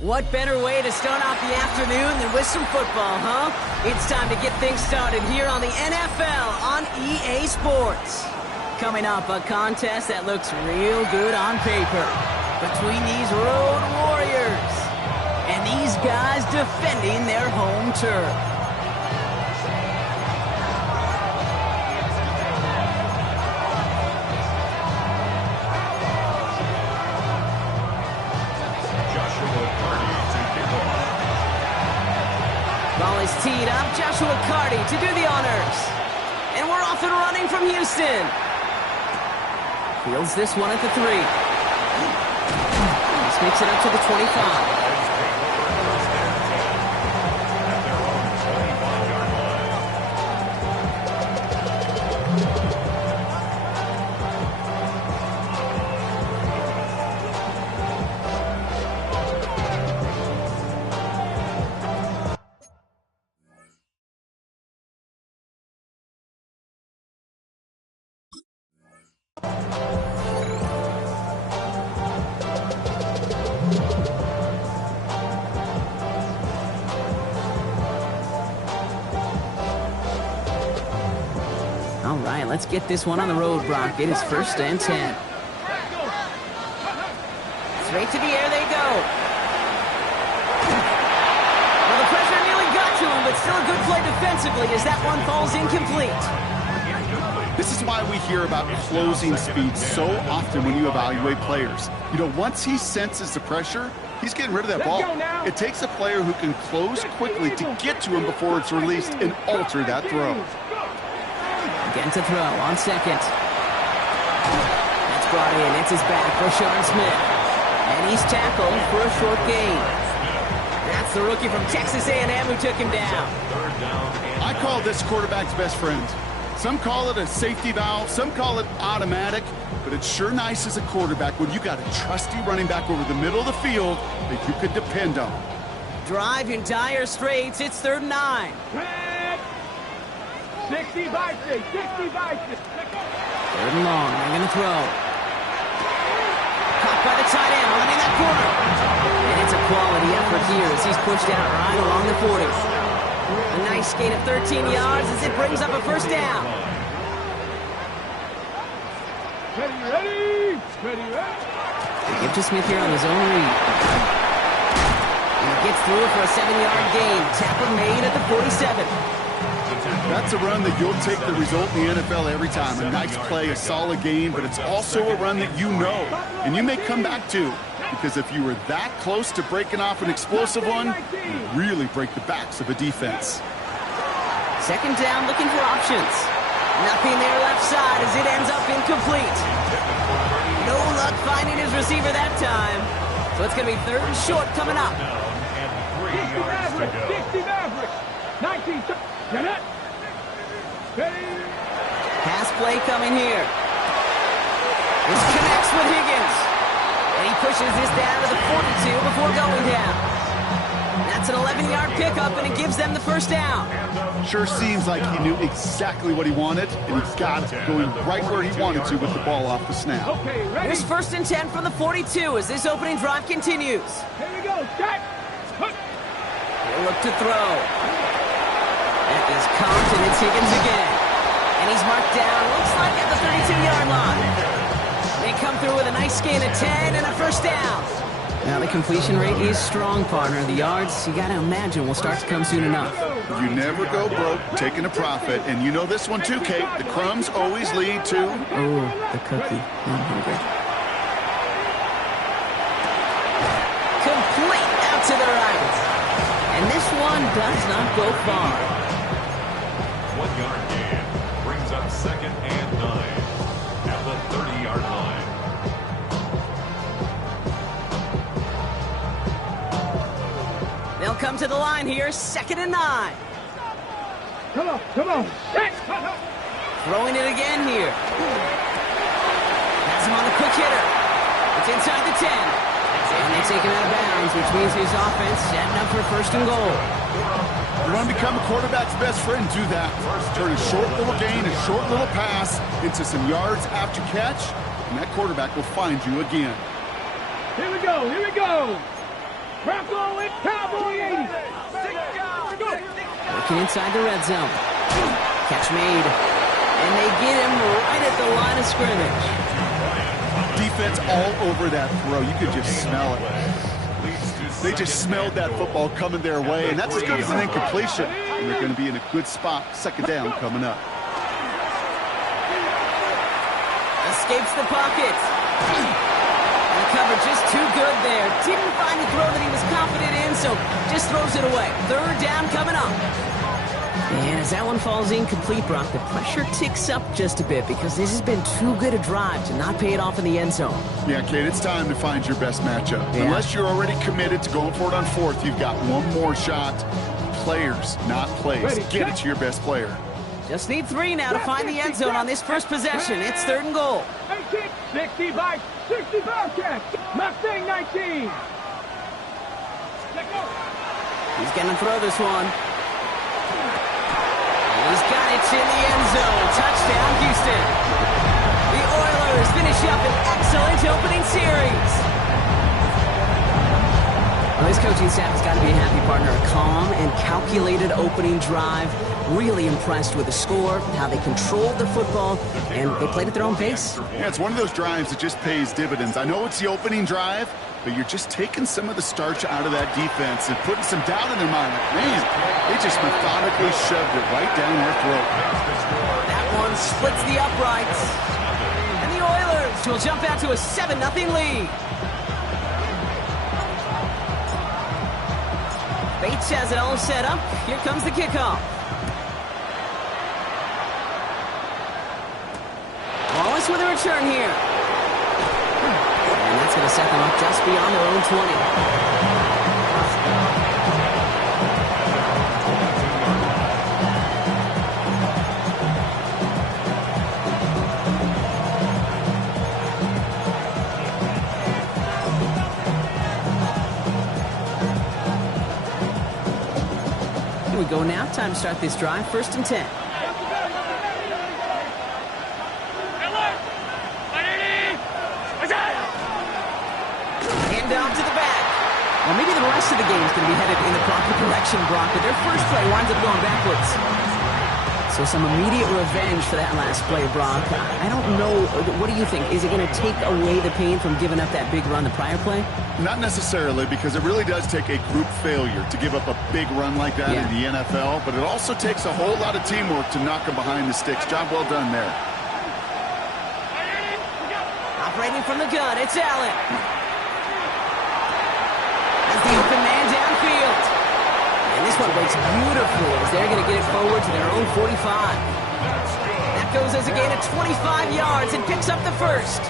What better way to start off the afternoon than with some football, huh? It's time to get things started here on the NFL on EA Sports. Coming up, a contest that looks real good on paper between these road warriors and these guys defending their home turf. Ball is teed up. Joshua Carty to do the honors. And we're off and running from Houston. Fields this one at the 3. This makes it up to the 25. All right, let's get this one on the road, Brock. It is 1st and 10. Straight to the air they go. Well, the pressure nearly got to him, but still a good play defensively as that one falls incomplete. This is why we hear about closing speed so often when you evaluate players. You know, once he senses the pressure, he's getting rid of that ball. It takes a player who can close quickly to get to him before it's released and alter that throw. Again to throw on 2nd. That's brought in. It's his back for Sean Smith. And he's tackled for a short gain. That's the rookie from Texas A&M who took him down. I call this quarterback's best friend. Some call it a safety valve, some call it automatic, but it's sure nice as a quarterback when you got a trusty running back over the middle of the field that you could depend on. Drive in dire straits. It's 3rd and 9. 60 by 6, 60 by 6. 3rd and long. They're going to throw. Caught by the tight end, running that corner. And it's a quality effort here as he's pushed out right along the 40. A nice gain of 13 yards as it brings up a 1st down. Ready. They give to Smith here on his own read. And he gets through it for a 7-yard gain. Tackle made at the 47. That's a run that you'll take the result in the NFL every time. A nice play, a solid game, but it's also a run that you know, and you may come back to. Because if you were that close to breaking off an explosive one, you really break the backs of a defense. 2nd down, looking for options. Nothing there left side as it ends up incomplete. No luck finding his receiver that time. So it's going to be 3rd and short coming up. 60 Maverick. 19. Get it. Pass play coming here. This connects with Higgins. And he pushes this down to the 42 before going down. That's an 11-yard pickup, and it gives them the 1st down. Sure seems like he knew exactly what he wanted, and he got it going right where he wanted to with the ball off the snap. Okay, ready. Here's 1st and 10 from the 42 as this opening drive continues. Here we go. Jack. He'll look to throw. That is caught, and it's Higgins again. And he's marked down, looks like at the 32-yard line. They come through with a nice gain of 10 and a 1st down. Now the completion rate is strong, partner. The yards, you got to imagine, will start to come soon enough. You never go broke taking a profit, and you know this one too, Kate. The crumbs always lead to... Oh, the cookie. I'm hungry. Complete out to the right. And this one does not go far. 1-yard gain brings up 2nd and 9 at the 30-yard line. They'll come to the line here, 2nd and 9. Come on. Throwing it again here. Has him on the quick hitter. It's inside the 10. And they take him out of bounds, which means his offense setting up for 1st and goal. You want to become a quarterback's best friend, do that. Turn a short little gain, a short little pass into some yards after catch, and that quarterback will find you again. Here we go. Bronco in Cowboy 80. Working inside the red zone. Catch made. And they get him right at the line of scrimmage. Defense all over that throw. You could just smell it. They just smelled that football coming their way, and that's as good as an incompletion. And they're going to be in a good spot. Second down coming up. Escapes the pocket. And the cover just too good there. Didn't find the throw that he was confident in, so just throws it away. Third down coming up. And as that one falls incomplete, Brock, the pressure ticks up just a bit because this has been too good a drive to not pay it off in the end zone. Yeah, Kate, it's time to find your best matchup. Yeah. Unless you're already committed to going for it on fourth, you've got one more shot. Players, not plays. Ready, Get it to your best player. Just need 3 now to find the end zone on this first possession. It's 3rd and goal. 18, 60 by 60 Bearcats. Mustang 19. He's going to throw this one. He's got it in the end zone. Touchdown, Houston. The Oilers finish up an excellent opening series. Well, this coaching staff has got to be a happy partner. A calm and calculated opening drive. Really impressed with the score, how they controlled the football, and they played at their own pace. Yeah, it's one of those drives that just pays dividends. I know it's the opening drive, but you're just taking some of the starch out of that defense and putting some doubt in their mind. Like, man, they just methodically shoved it right down their throat. That one splits the uprights. And the Oilers will jump out to a 7-0 lead. Bates has it all set up. Here comes the kickoff. Wallace with a return here. And that's going to set them up just beyond their own 20. Here we go now. Time to start this drive. 1st and 10. Down to the back. Well, maybe the rest of the game is going to be headed in the proper direction, Brock, but their first play winds up going backwards. So some immediate revenge for that last play, Brock. I don't know. What do you think? Is it going to take away the pain from giving up that big run the prior play? Not necessarily, because it really does take a group failure to give up a big run like that in the NFL, but it also takes a whole lot of teamwork to knock them behind the sticks. Job well done there. Operating from the gun, it's Allen. The open man downfield. And this one breaks beautifully as they're going to get it forward to their own 45. That goes as a gain of 25 yards and picks up the first.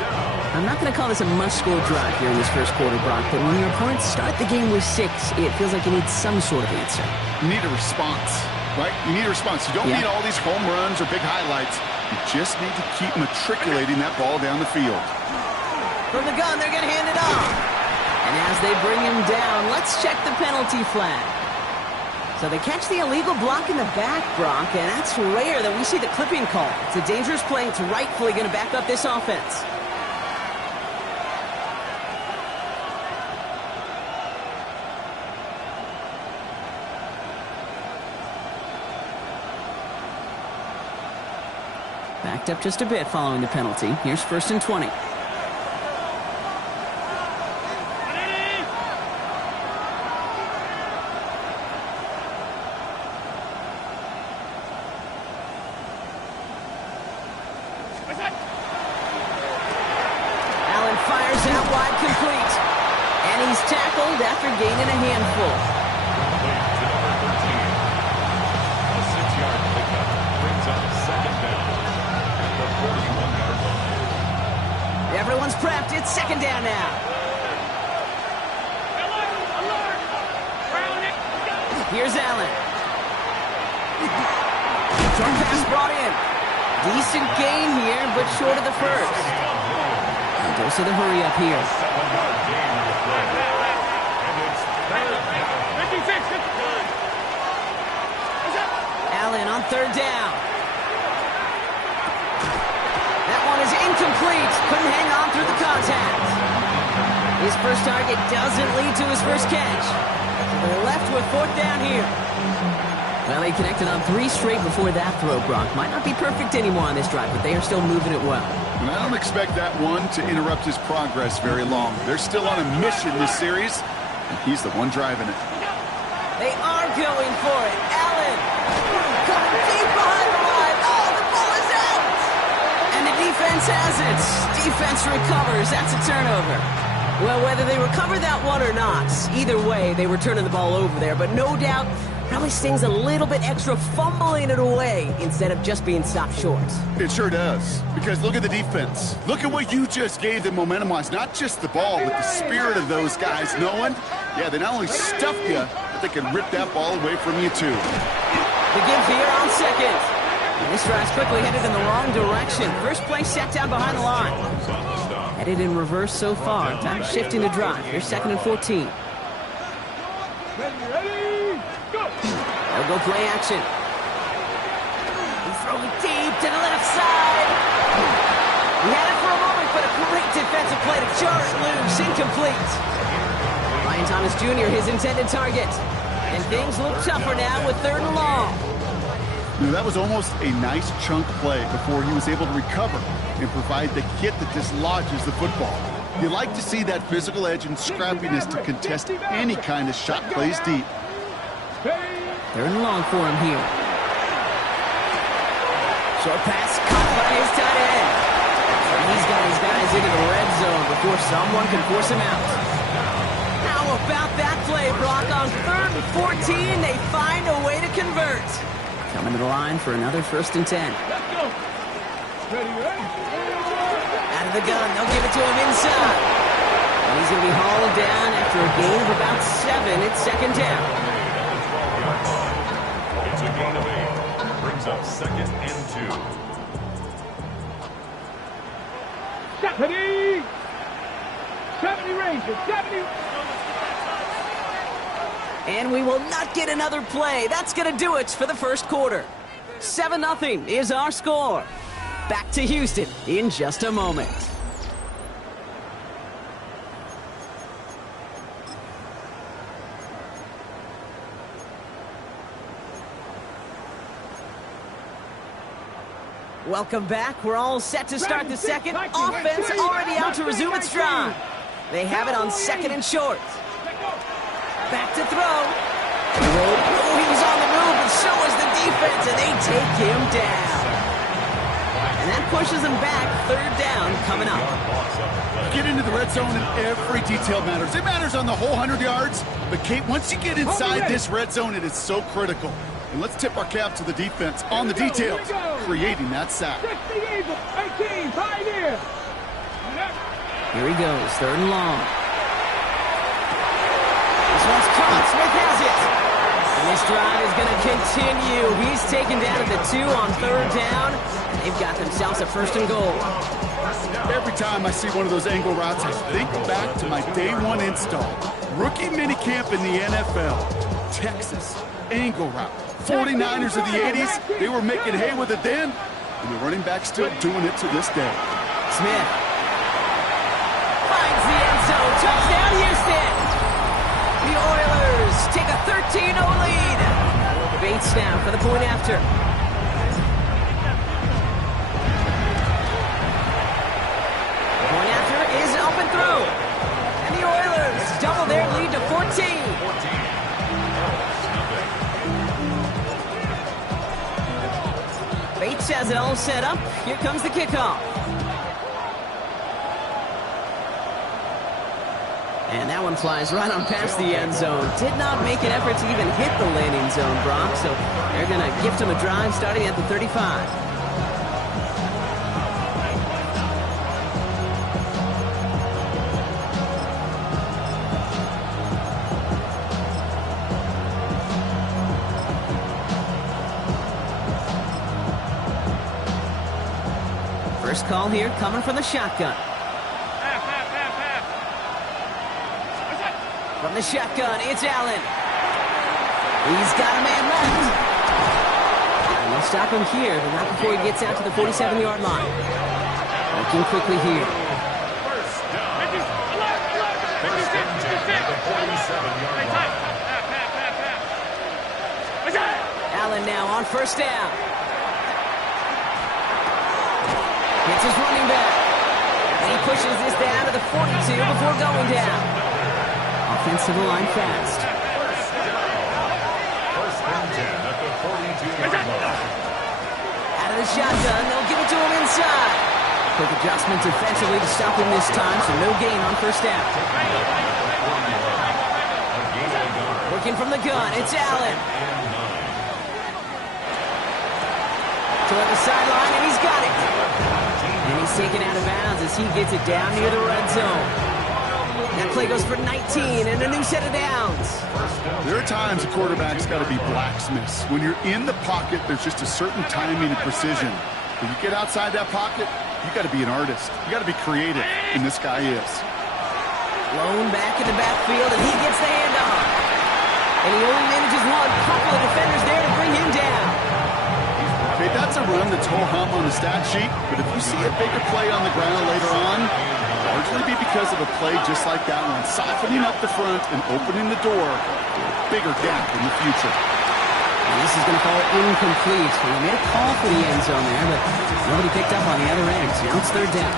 I'm not going to call this a must-score drive here in this first quarter, Brock, but when your opponents start the game with 6, it feels like you need some sort of answer. You need a response, right? You need a response. You don't need all these home runs or big highlights. You just need to keep matriculating that ball down the field. From the gun, they're going to hand it off. And as they bring him down, let's check the penalty flag. So they catch the illegal block in the back, Brock, and that's rare that we see the clipping call. It's a dangerous play. It's rightfully going to back up this offense. Backed up just a bit following the penalty. Here's 1st and 20. After gaining a handful. A 6-yard pickup brings up 2nd down at the 41-yard line. Everyone's prepped. It's 2nd down now. Here's Allen. Short pass brought in. Decent gain here, but short of the first. And dose of the hurry up here. 7-yard gain on the play. Allen on 3rd down. That one is incomplete. Couldn't hang on through the contact. His first target doesn't lead to his first catch. So they're left with 4th down here. Well, they connected on 3 straight before that throw, Brock. Might not be perfect anymore on this drive, but they are still moving it well. And I don't expect that one to interrupt his progress very long. They're still on a mission this series, and he's the one driving it. They are going for it. Allen coming deep behind the line. Oh, the ball is out! And the defense has it. Defense recovers. That's a turnover. Well, whether they recover that one or not, either way, they were turning the ball over there. But no doubt, probably stings a little bit extra fumbling it away instead of just being stopped short. It sure does, because look at the defense. Look at what you just gave them momentum-wise. Not just the ball, but the spirit of those guys knowing, yeah, they not only stuffed you, but they can rip that ball away from you, too. The give here on 2nd. And this drive's quickly headed in the wrong direction. First play set down behind the line. Headed in reverse so far. Time shifting to drive. Here's 2nd and 14. They'll go play action. He's throwing deep to the left side. He had it for a moment, but a great defensive play to jar it loose. Incomplete. Ryan Thomas Jr., his intended target. And things look tougher now with 3rd and long. Now, that was almost a nice chunk play before he was able to recover and provide the hit that dislodges the football. You like to see that physical edge and scrappiness to contest any kind of shot plays deep. 3rd and long for him here. Short pass caught by his tight end. And he's got his guys into the red zone before someone can force him out. How about that play, Brock? On 3rd and 14, they find a way to convert. Coming to the line for another 1st and 10. Out of the gun, they'll give it to him inside. And he's going to be hauled down after a gain of about 7. It's 2nd down. It's a gain of 8. Brings up 2nd and 2. 70 Rangers, 70. And we will not get another play. That's going to do it for the first quarter. 7-0 is our score. Back to Houston in just a moment. Welcome back. We're all set to start the second. Offense already out to resume its drive. They have it on 2nd and short. Back to throw. Oh, he was on the move, and so is the defense, and they take him down. And that pushes him back. 3rd down coming up. Get into the red zone, and every detail matters. It matters on the whole 100 yards. But, Kate, once you get inside this red zone, it is so critical. And let's tip our cap to the defense on the details, creating that sack. 18, Pioneer. Here he goes, 3rd and long. This one's caught. Smith has it. And this drive is going to continue. He's taken down at the 2 on 3rd down. And they've got themselves a 1st and goal. Every time I see one of those angle routes, I think back to my day 1 install. Rookie minicamp in the NFL. Texas, angle route. 49ers of the 80s, they were making hay with it then. And the running back still doing it to this day. Smith finds the end zone. Touchdown, Houston. The Oilers take a 13-0 lead. Bates now for the point after. The point after is up and through. And the Oilers double their lead to 14. Bates has it all set up. Here comes the kickoff. And that one flies right on past the end zone. Did not make an effort to even hit the landing zone, Brock. So they're going to gift him a drive starting at the 35. First call here coming from the shotgun. From the shotgun, it's Allen. He's got a man left. And they'll stop him here, but not before he gets out to the 47-yard line. Working quickly here. at the 47-yard line. Allen now on first down. It's his running back. And he pushes this down to the 42 before going down. Offensive line fast. First and 10 at the 42-yard line. Out of the shotgun, they'll give it to him inside. Quick adjustment defensively to stop him this time, so no gain on first down. Working from the gun, it's Allen. Toward the sideline, and he's got it. And he's taken out of bounds as he gets it down near the red zone. That play goes for 19 and a new set of downs. There are times a quarterback's got to be blacksmiths. When you're in the pocket, there's just a certain timing and precision. When you get outside that pocket, you got to be an artist. You got to be creative, and this guy is. Blown back in the backfield, and he gets the handoff. And he only manages one. Couple of defenders there to bring him down. Okay, that's a run that's ho-hum on the stat sheet, but if you see a bigger play on the ground later on, largely be because of a play just like that one, softening up the front and opening the door to a bigger gap in the future. And this is going to fall incomplete. He made a call for the end zone there, but nobody picked up on the other end. So now it's third down.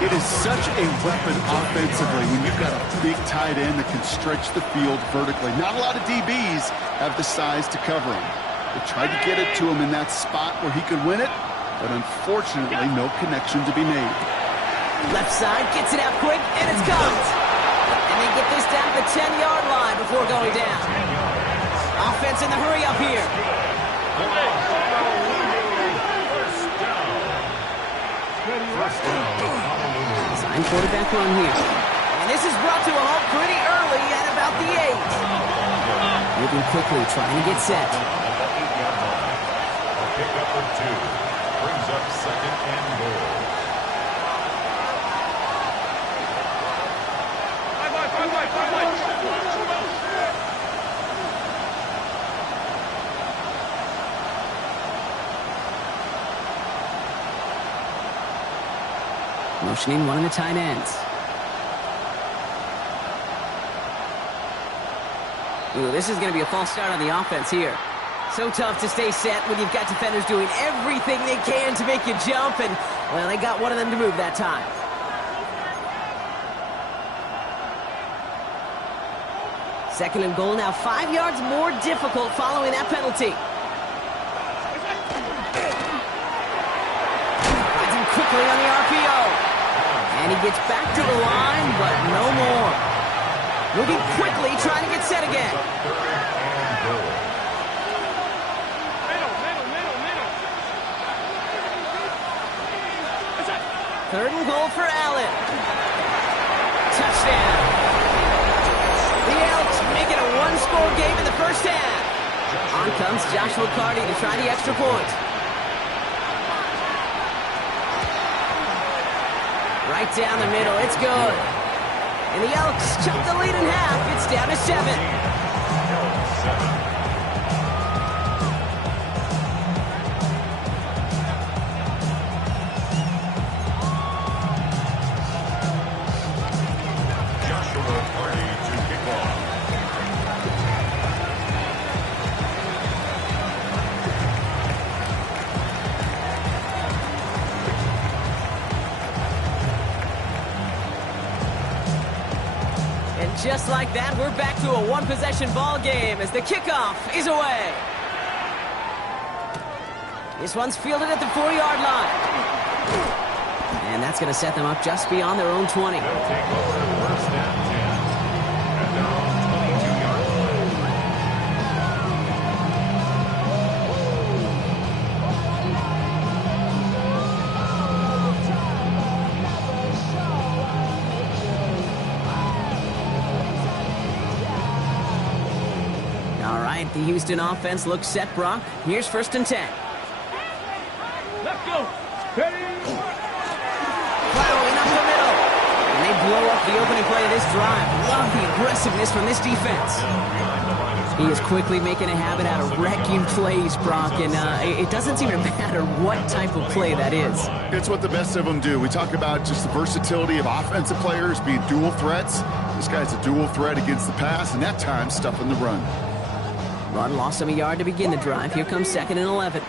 It is such a weapon offensively when you've got a big tight end that can stretch the field vertically. Not a lot of DBs have the size to cover him. They tried to get it to him in that spot where he could win it, but unfortunately no connection to be made. Left side, gets it out quick, and it's comes. And they get this down to the 10-yard line before going down. Offense in the hurry up here. Sign quarterback run here. And this is brought to a halt pretty early at about the 8. Moving quickly, trying to get set. Pickup of 2. Brings up second and goal. Motioning one of the tight ends. Ooh, this is going to be a false start on the offense here. So tough to stay set when you've got defenders doing everything they can to make you jump, and, well, they got one of them to move that time. Second and goal now, 5 yards more difficult following that penalty. Finds him quickly on the RPO. And he gets back to the line, but no more. Moving quickly, trying to get set again. Third and goal for Allen. Touchdown. The ELKS make it a one-score game in the first half. On comes Joshua Carty to try the extra point. Right down the middle, it's good. And the ELKS chop the lead in half. It's down to 7. Just like that, we're back to a one-possession ball game as the kickoff is away. This one's fielded at the 4-yard line. And that's going to set them up just beyond their own 20. They'll take over first and 10 at their own 22-yard line. The Houston offense looks set, Brock. Here's first and 10. Let's go. Ready? Plowing up the middle. And they blow up the opening play of this drive. Love the aggressiveness from this defense. He is quickly making a habit out of wrecking plays, Brock, and it doesn't seem to matter what type of play that is. It's what the best of them do. We talk about just the versatility of offensive players being dual threats. This guy's a dual threat against the pass, and that time stuffing the run. Run lost him a yard to begin the drive. Here comes 2nd and 11.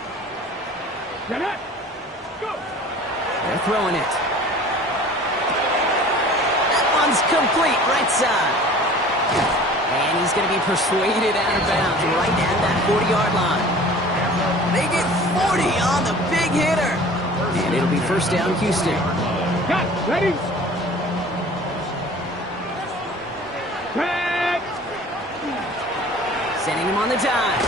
Get it. Go. They're throwing it. That one's complete, right side. And he's going to be persuaded out of bounds right at that 40-yard line. They get 40 on the big hitter. And it'll be first down, Houston. Got ready. Back. Sending him on the dive.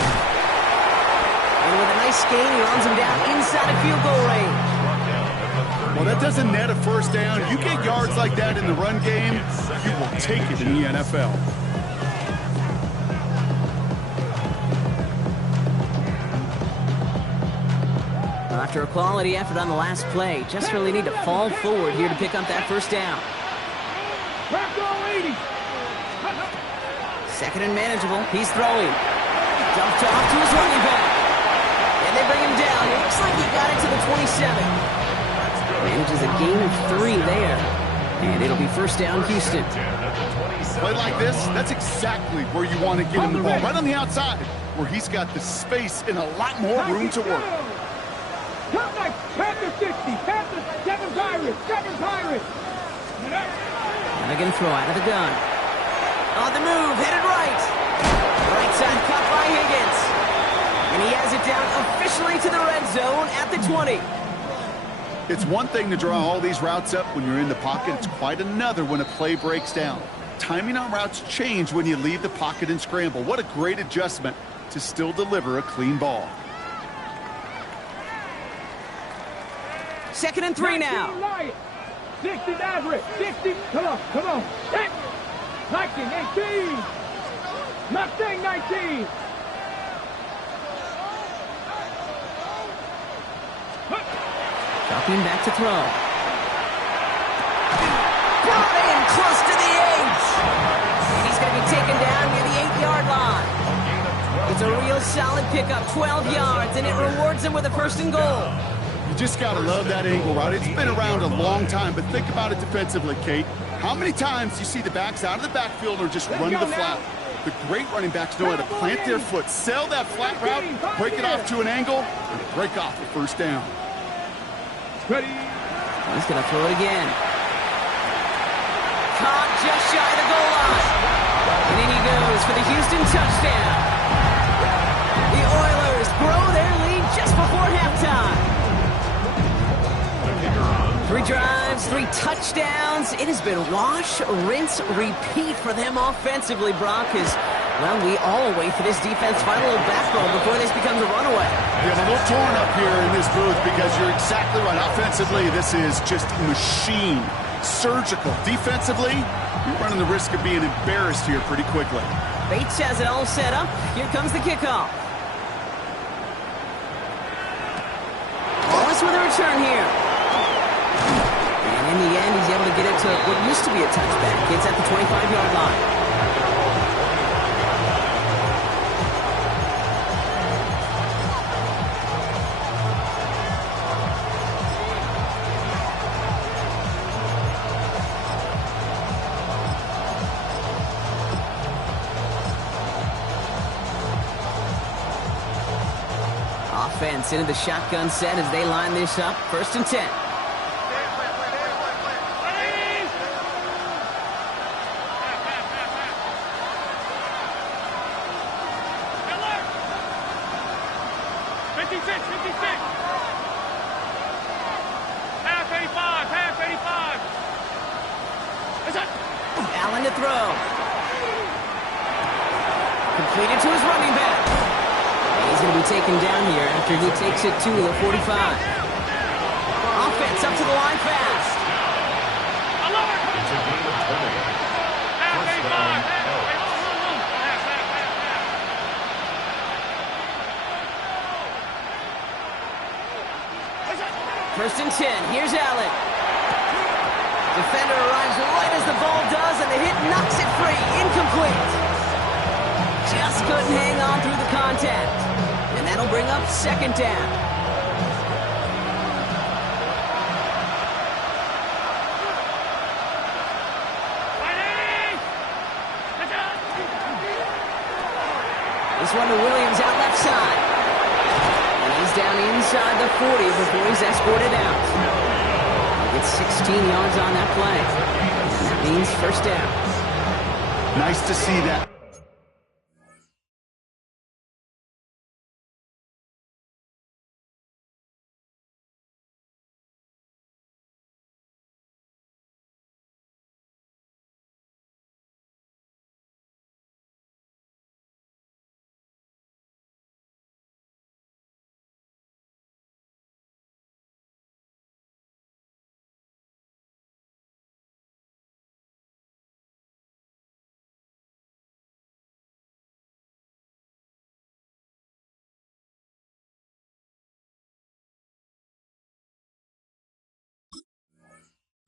And with a nice gain, he runs him down inside of field goal range. Well, that doesn't net a first down. You get yards like that in the run game, you will take it in the NFL. After a quality effort on the last play, just really need to fall forward here to pick up that first down. 2nd and manageable. He's throwing. Dumped off to his running back. And they bring him down. It looks like he got it to the 27. Manages a gain of 3 there. And it'll be first down, Houston. Play like this, that's exactly where you want to get him the ball. Right on the outside, where he's got the space and a lot more room to work. Panthers 60. Panthers 7 Pirates. 7 Pirates. They're going to throw out of the gun. On the move, headed right. Right side caught by Higgins. And he has it down officially to the red zone at the 20. It's one thing to draw all these routes up when you're in the pocket. It's quite another when a play breaks down. Timing on routes change when you leave the pocket and scramble. What a great adjustment to still deliver a clean ball. 2nd and 3 now. 60 average. 60. Come on. 19, 18. Mustang 19. Dropping back to throw. Brought in close to the 8. And he's going to be taken down near the 8-yard line. It's a real solid pickup, 12 yards, and it rewards him with a 1st and goal. You just got to love that angle route. It's been around a long time, but think about it defensively, Kate. How many times you see the backs out of the backfield or just run to the flat? The great running backs know how to plant their foot, sell that flat route, break it off to an angle, and break off a first down. Ready. He's going to throw it again. Caught just shy of the goal line. And in he goes for the Houston touchdown. The Oilers grow their lead just before halftime. 3 drives, 3 touchdowns. It has been wash, rinse, repeat for them offensively, Brock, as, well, we all wait for this defense to find a little backbone before this becomes a runaway. Yeah, a little torn up here in this booth because you're exactly right. Offensively, this is just machine, surgical. Defensively, you're running the risk of being embarrassed here pretty quickly. Bates has it all set up. Here comes the kickoff. Wallace with a return here. In the end, he's able to get it to what used to be a touchback. It's at the 25-yard line. Offense into the shotgun set as they line this up. 1st and 10. Allen to throw. Completed to his running back. He's going to be taken down here after he takes it to the 45. Offense up to the line fast. I love it. First and 10. Here's Allen. Defender arrives right as the ball does, and the hit knocks it free. Incomplete. Just couldn't hang on through the contact. And that'll bring up 2nd down. inside the 40 before he's escorted out. He gets 16 yards on that play. And that means first down. Nice to see that.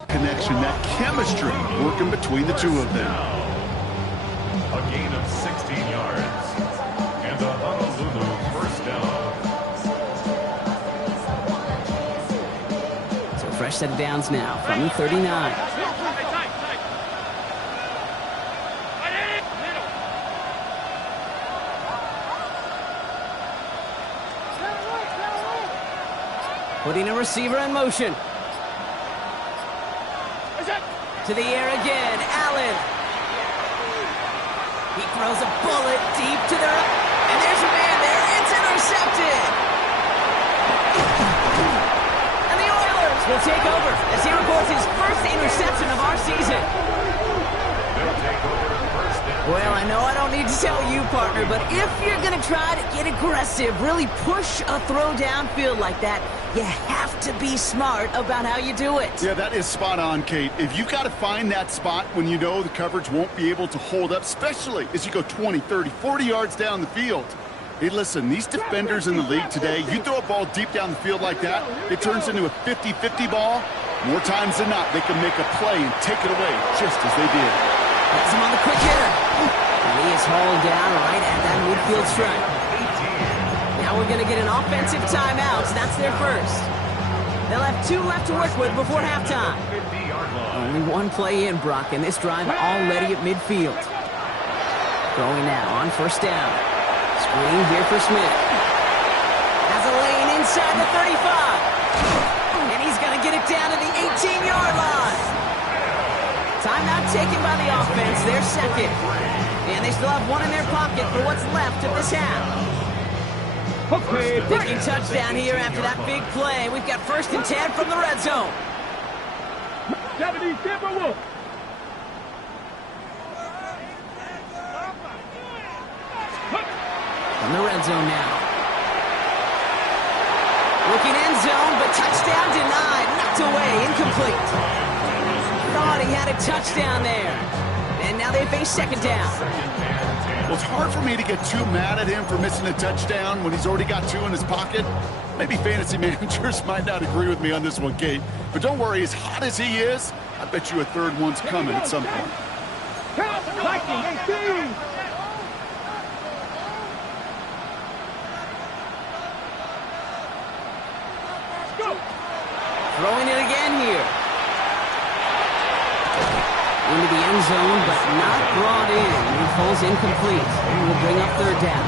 Connection, that chemistry working between the two of them. A gain of 16 yards. And a Honolulu first down. So fresh set of downs now from the 39. Putting a receiver in motion. To the air again, Allen. He throws a bullet deep to the right. And there's a man there. It's intercepted. And the Oilers will take over as he records his first interception of our season. They'll take over first down. Well, I know I don't need to tell you, partner, but if you're going to try to get aggressive, really push a throw downfield like that, you have to be smart about how you do it. Yeah, that is spot on, Kate. If you've got to find that spot when you know the coverage won't be able to hold up, especially as you go 20, 30, 40 yards down the field. Hey, listen, these defenders in the league today, you throw a ball deep down the field like that, it turns into a 50-50 ball. More times than not, they can make a play and take it away just as they did. That's him on the quick hitter. And he is hauled down right at that midfield stripe. Now we're going to get an offensive timeout, so that's their first. They'll have 2 left to work with before halftime. Only 1 play in, Brock, and this drive already at midfield. Going now on first down. Screen here for Smith. Has a lane inside the 35. And he's going to get it down to the 18-yard line. Timeout taken by the offense, their second. And they still have 1 in their pocket for what's left of this half. Okay, Thinking touchdown here after that big play. We've got 1st and 10 from the red zone. 70 Timberwolves. From the red zone now. Looking end zone, but touchdown denied. Knocked away, incomplete. Thought he had a touchdown there. And now they face 2nd down. Well, it's hard for me to get too mad at him for missing a touchdown when he's already got 2 in his pocket. Maybe fantasy managers might not agree with me on this one, Kate. But don't worry, as hot as he is, I bet you a 3rd one's coming at some point. Viking 18. Throwing it again here. Into the end zone, but not brought in. He falls incomplete. And will bring up 3rd down.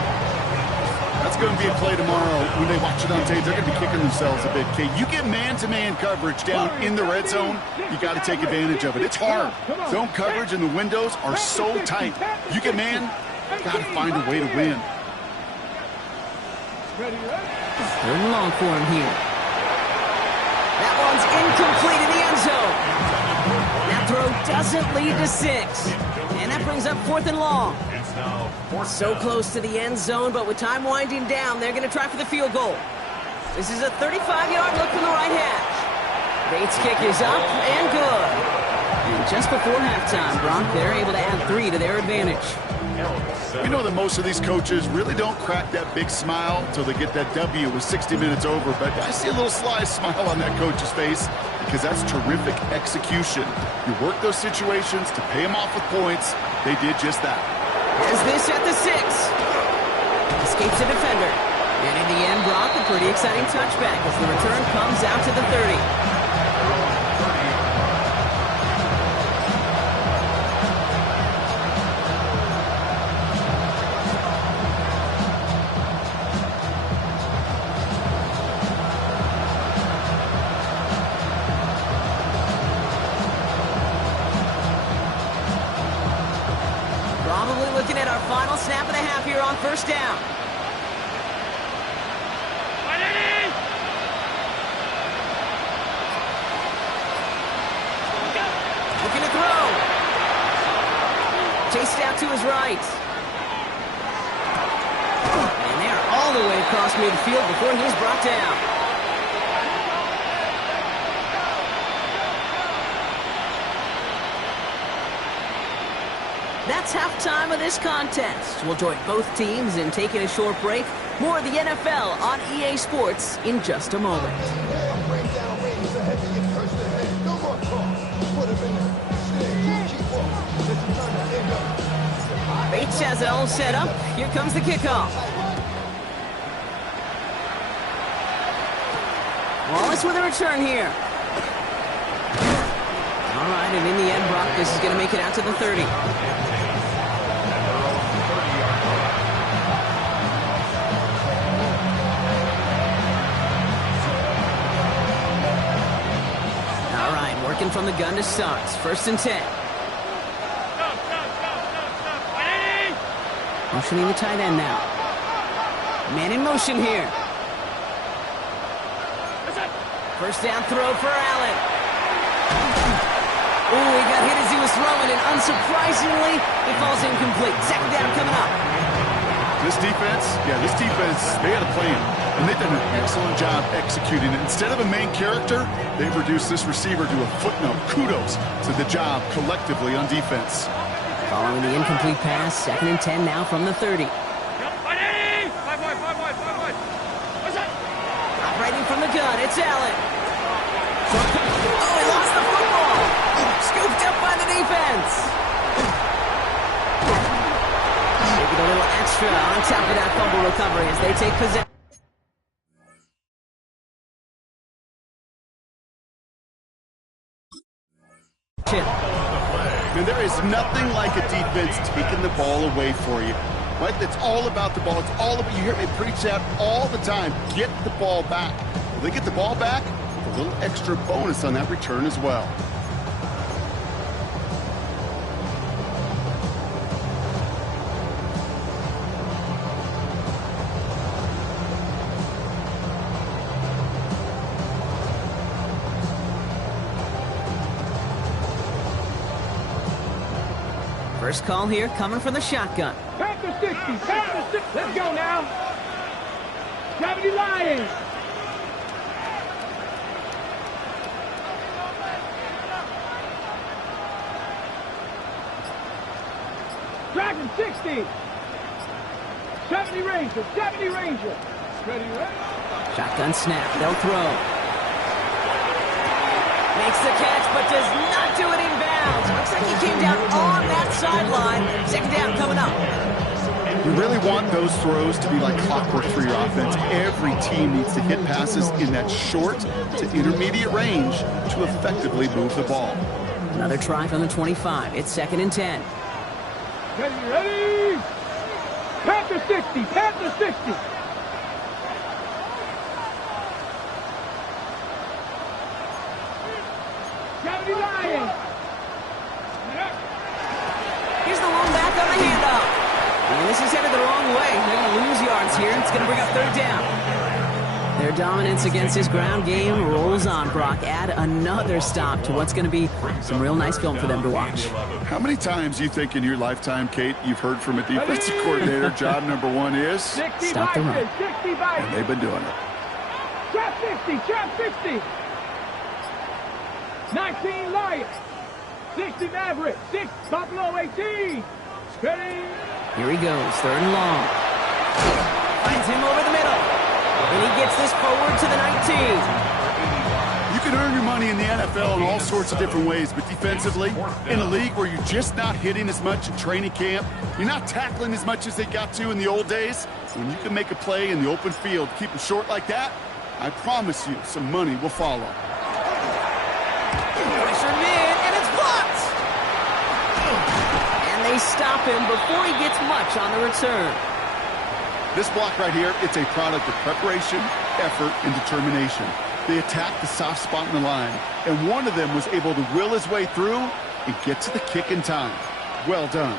That's going to be a play tomorrow. When they watch it on tape, they're going to be kicking themselves a bit, Kate. You get man-to-man coverage down in the red zone, you got to take advantage of it. It's hard. Zone coverage and the windows are so tight. You get man, you got to find a way to win. 3rd and long for him here. That one's incomplete in the end zone. That throw doesn't lead to 6. And that brings up 4th and long. It's now 4th So down. close to the end zone, but with time winding down, they're going to try for the field goal. This is a 35-yard look from the right hash. Bates' kick is up and good. And just before halftime, Brock, they're able to add 3 to their advantage. We know that most of these coaches really don't crack that big smile until they get that W with 60 minutes over, but I see a little sly smile on that coach's face because that's terrific execution. You work those situations to pay them off with points. They did just that. There's this at the 6. Escapes a defender. And in the end, Brock, a pretty exciting touchback as the return comes out to the 30. first down. Looking to throw. Chased out to his right. And they're all the way across midfield before he's brought down. That's halftime of this contest. We'll join both teams in taking a short break. More of the NFL on EA Sports in just a moment. Bates has it all set up. Here comes the kickoff. Wallace with a return here. All right, and in the end, Brock, this is going to make it out to the 30. All right, working from the gun to start. First and 10. Motioning the tight end now. Man in motion here. First down throw for Allen. Ooh, he got hit as he was throwing, and unsurprisingly, it falls incomplete. Second down coming up. This defense, they had a plan, and they've done an excellent job executing it. Instead of a main character, they've reduced this receiver to a footnote. Kudos to the job collectively on defense. Following the incomplete pass, second and 10 now from the 30. Operating from the gun, it's Allen. Oh, he lost the football. Scooped up by the defense. Making a little extra on top of that fumble recovery as they take possession. And there is nothing like a defense taking the ball away for you. Right? It's all about the ball. It's all about, you hear me preach that all the time. Get the ball back. If they get the ball back, a little extra bonus on that return as well. First call here coming from the shotgun. Panther 60, Panther 60. Let's go now. 70 Lions. Dragon 60. 70 Ranger, 70 Ranger. Ready, ready. Shotgun snap, they'll throw. Makes the catch, but does not do it in bounds. Looks like he came down on that sideline. Second down coming up. You really want those throws to be like clockwork for your offense. Every team needs to hit passes in that short to intermediate range to effectively move the ball. Another try from the 25. It's second and 10. Ready, ready. Panther 60, Panther 60. Lions. Here's the one back on the handoff. And this is headed the wrong way. They're going to lose yards here. It's going to bring up third down. Their dominance against this ground game rolls on, Brock. Add another stop to what's going to be some real nice film for them to watch. How many times do you think in your lifetime, Kate, you've heard from a defensive coordinator, job number one is? Stop the run. And they've been doing it. Trap 60, trap 60. 19 Lions, 60 Maverick, 6 Buffalo 18. Ready? Here he goes, third and long. Finds him over the middle. And he gets this forward to the 19. You can earn your money in the NFL in all sorts of different ways, but defensively, in a league where you're just not hitting as much in training camp, you're not tackling as much as they got to in the old days, when you can make a play in the open field, keep them short like that, I promise you some money will follow. Pressure mid, and it's blocked! And they stop him before he gets much on the return. This block right here, it's a product of preparation, effort, and determination. They attacked the soft spot in the line, and one of them was able to will his way through and get to the kick in time. Well done.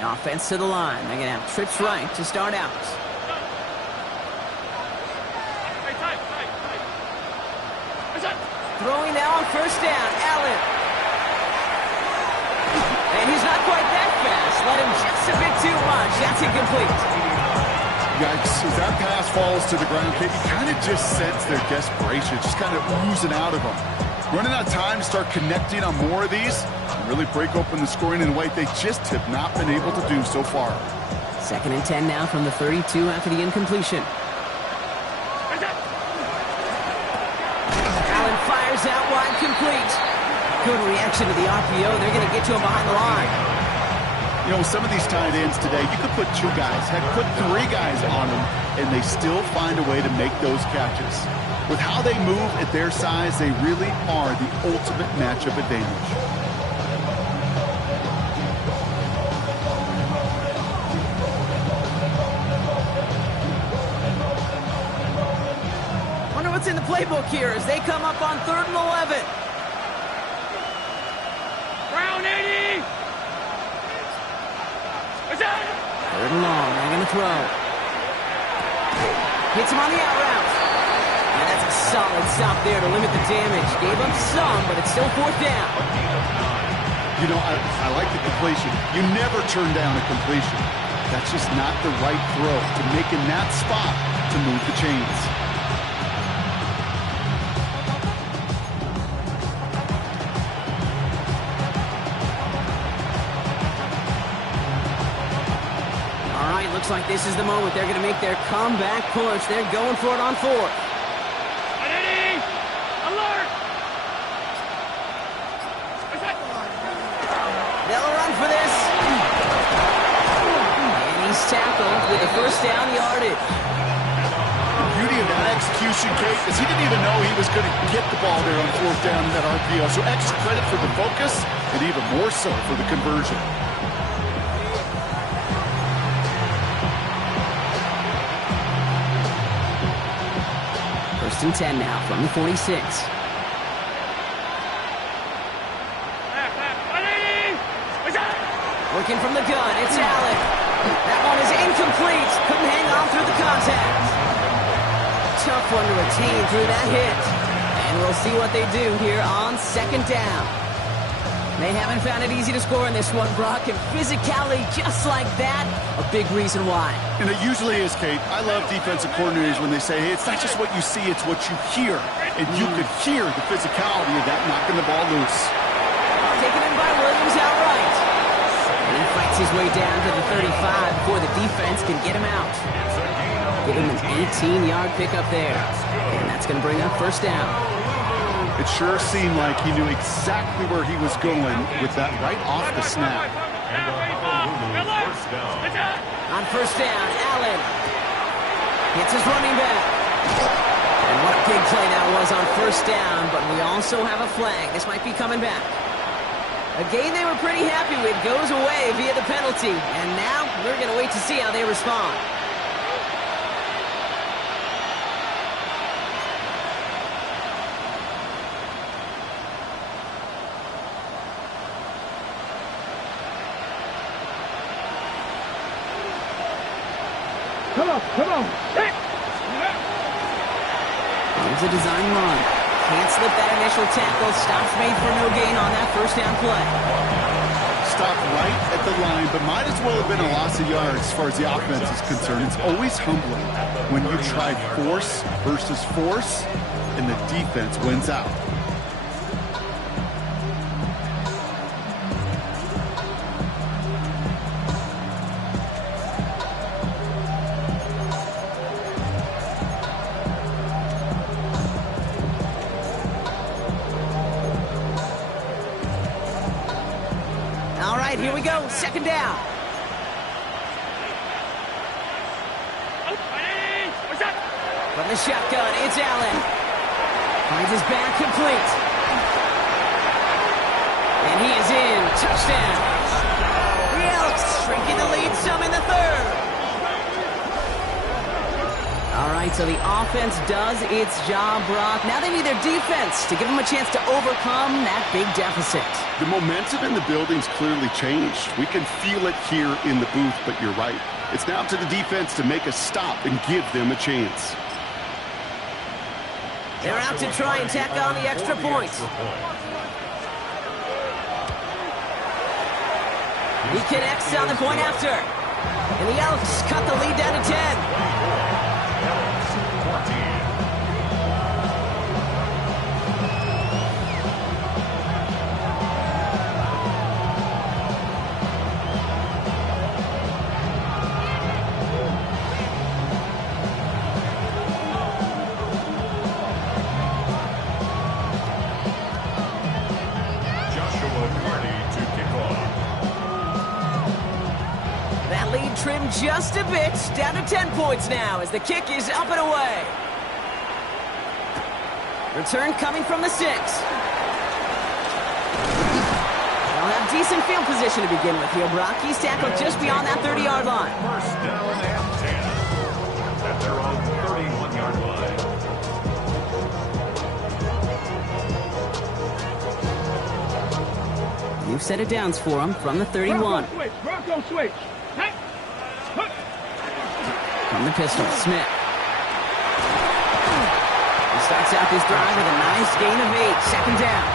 Offense to the line. They're going to have trips right to start out. Throwing now on first down. Allen. And he's not quite that fast. Let him just a bit too much. That's incomplete. Yikes, as that pass falls to the ground, you kind of just sense their desperation, just kind of oozing out of them. Running out of time to start connecting on more of these and really break open the scoring in a way they just have not been able to do so far. 2nd and 10 now from the 32 after the incompletion. Allen fires out wide, complete. Good reaction to the RPO. They're going to get to him behind the line. You know, some of these tight ends today, you could put 2 guys, heck, put 3 guys on them, and they still find a way to make those catches. With how they move at their size, they really are the ultimate matchup advantage. Wonder what's in the playbook here as they come up on 3rd and 11. Brown 80! 3rd and long. They're going to throw. Hits him on the out route. And that's a solid stop there to limit the damage. Gave up some, but it's still 4th down. You know, I like the completion. You never turn down a completion. That's just not the right throw to make in that spot to move the chains. Looks like this is the moment they're going to make their comeback push. They're going for it on 4th. Alert! They'll run for this. And he's tackled with a 1st down yardage. The beauty of that execution, Kate, is he didn't even know he was going to get the ball there on 4th down in that RPO. So extra credit for the focus and even more so for the conversion. 1st and 10 now from the 46. Working from the gun, it's Allen. That one is incomplete. Couldn't hang on through the contact. Tough one to retain through that hit. And we'll see what they do here on 2nd down. They haven't found it easy to score in this one, Brock, and physicality just like that, a big reason why. And it usually is, Kate. I love defensive coordinators when they say, hey, it's not just what you see, it's what you hear. And you could hear the physicality of that knocking the ball loose. Taken in by Williams outright. And he fights his way down to the 35 before the defense can get him out. Give him an 18-yard pickup there. And that's going to bring up 1st down. It sure seemed like he knew exactly where he was going with that right off the snap. On 1st down, Allen hits his running back. And what a big play that was on 1st down, but we also have a flag. This might be coming back. A game they were pretty happy with goes away via the penalty. And now we're going to wait to see how they respond. Come on. Here's a design run. Can't slip that initial tackle. Stops made for no gain on that 1st down play. Stopped right at the line, but might as well have been a loss of yards as far as the offense is concerned. It's always humbling when you try force versus force, and the defense wins out. Here we go, 2nd down. From the shotgun, it's Allen. Finds his back, complete. And he is in. Touchdown. The Elks shrinking the lead some in the 3rd. All right, So the offense does its job, Brock. Now they need their defense to give them a chance to overcome that big deficit. The momentum in the building's clearly changed. We can feel it here in the booth, but you're right. It's now up to the defense to make a stop and give them a chance. They're out to try and tack on the extra point. He connects on the point after. And the ELKS cut the lead down to 10. Trimmed just a bit, down to 10 points now as the kick is up and away. Return coming from the 6. They'll have decent field position to begin with here, Brock. He's tackled just beyond that 30-yard line. First down and 10 at their own 31-yard line. New set of downs for him from the 31. Bronco switch. Hey. From the pistol, Smith. He starts out this drive with a nice gain of 8. Second down.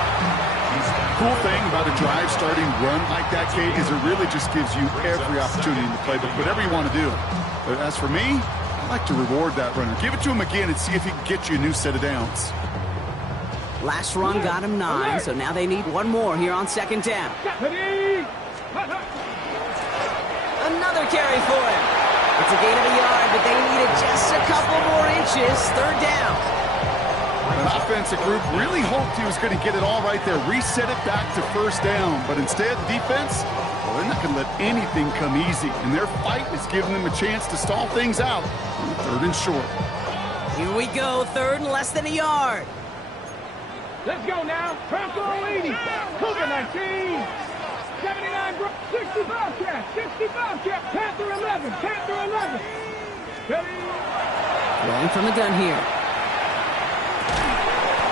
Cool thing about a drive starting run like that, Kate, is it really just gives you every opportunity in the playbook, whatever you want to do. But as for me, I like to reward that runner. Give it to him again and see if he can get you a new set of downs. Last run got him 9, so now they need one more here on second down. Another carry for him. It's a gain of a yard, but they needed just a couple more inches. Third down. An offensive group really hoped he was going to get it all right there, reset it back to first down. But instead, the defense, well, they're not going to let anything come easy. And their fight is giving them a chance to stall things out on third and short. Here we go, third and less than a yard. Let's go now. Bronco 80. Cougar 19. 79, 65 cap, 65 cap, Panther 11, Panther 11. Ready? Rolling from the gun here.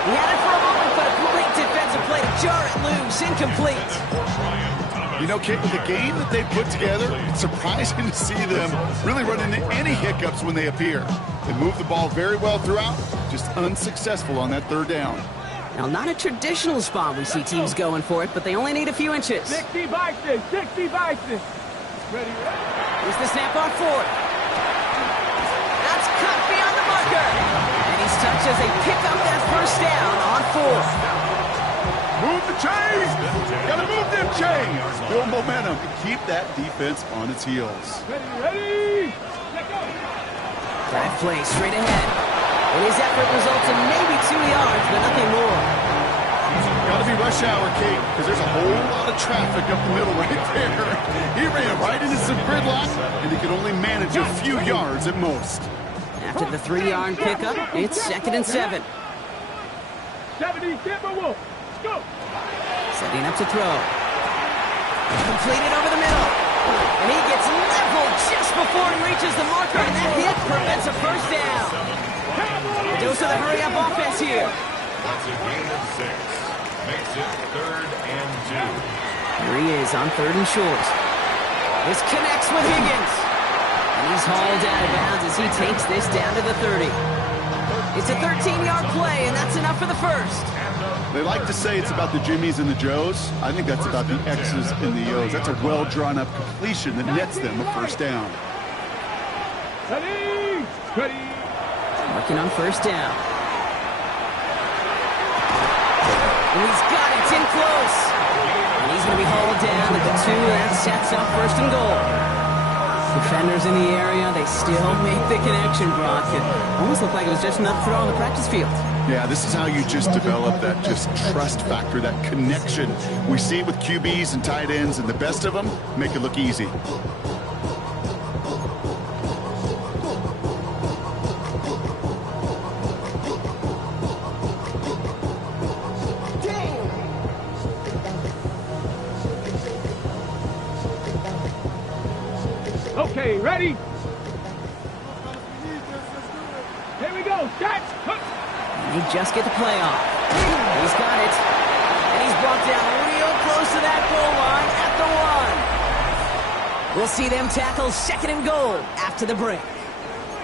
He had it for a moment, but a great defensive play to jar it loose, incomplete. You know, Kate, with the game that they put together, it's surprising to see them really run into any hiccups when they appear. They move the ball very well throughout, just unsuccessful on that third down. Now, not a traditional spot we see teams going for it, but they only need a few inches. 60 Bison, 60 Bison. Ready? Here's the snap on 4. That's cut beyond the marker. And he's touched as they pick up that first down on 4. Move the chains! Gotta move them chains! Build momentum and keep that defense on its heels. Ready? Let go. Drive play straight ahead. And his effort results in maybe 2 yards, but nothing more. Gotta be rush hour, Kate, because there's a whole lot of traffic up the middle right there. He ran right into some gridlock, and he could only manage a few yards at most. After the 3-yard pickup, it's 2nd and 7. 70 Timberwolves. Go. Setting up to throw. Completed over the middle. And he gets leveled just before he reaches the marker, and that hit prevents a first down. A dose of the hurry-up offense here. That's a gain of 6. Makes it 3rd and 2. Here he is on 3rd and short. This connects with Higgins. And he's hauled out of bounds as he takes this down to the 30. It's a 13-yard play, and that's enough for the first. They like to say it's about the Jimmies and the Joes. I think that's about the X's and the O's. That's a well-drawn-up completion that nets them a first down. Ready? Ready? Working on first down. And he's got it. It's in close. And he's going to be hauled down at the 2. That sets up 1st and goal. Defenders in the area, they still make the connection, Brock. It almost looked like it was just another throw on the practice field. Yeah, this is how you just develop that just trust factor, that connection. We see it with QBs and tight ends, and the best of them make it look easy. Okay, ready? Here They just get the play off. He's got it. And he's brought down real close to that goal line at the 1. We'll see them tackle 2nd and goal after the break.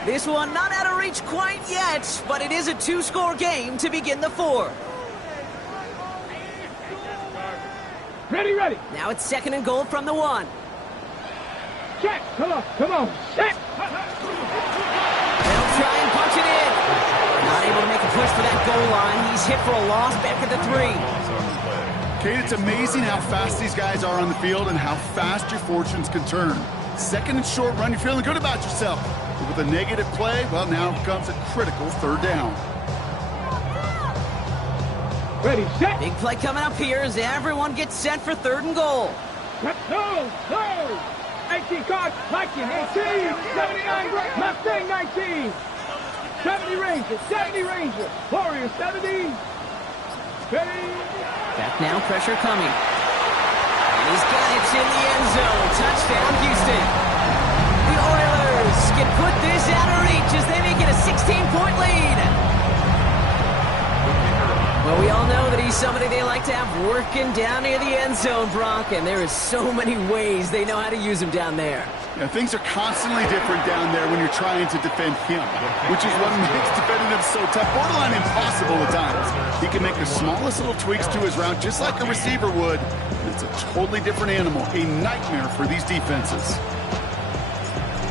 This one not out of reach quite yet, but it is a 2-score game to begin the 4th. Ready, ready. Now it's 2nd and goal from the 1. Check. Come on. Check. They'll try and punch it in. Not able to make a push for that goal line. He's hit for a loss back at the 3. Kate, it's amazing how fast these guys are on the field and how fast your fortunes can turn. 2nd and short run, you're feeling good about yourself. But with a negative play, well, now comes a critical 3rd down. Ready, set. Big play coming up here as everyone gets set for 3rd and goal. Go. 18 card, Mikey, 18, 79, Mustang 19, 70 Ranger, Warrior 70, ready. Back now, pressure coming. And he's got it in the end zone. Touchdown, Houston. The Oilers can put this out of reach as they make it a 16-point lead. Well, we all know that he's somebody they like to have working down near the end zone, Brock, and there is so many ways they know how to use him down there. Yeah, things are constantly different down there when you're trying to defend him, which is what makes defending him so tough, borderline impossible at times. He can make the smallest little tweaks to his route just like a receiver would. It's a totally different animal, a nightmare for these defenses.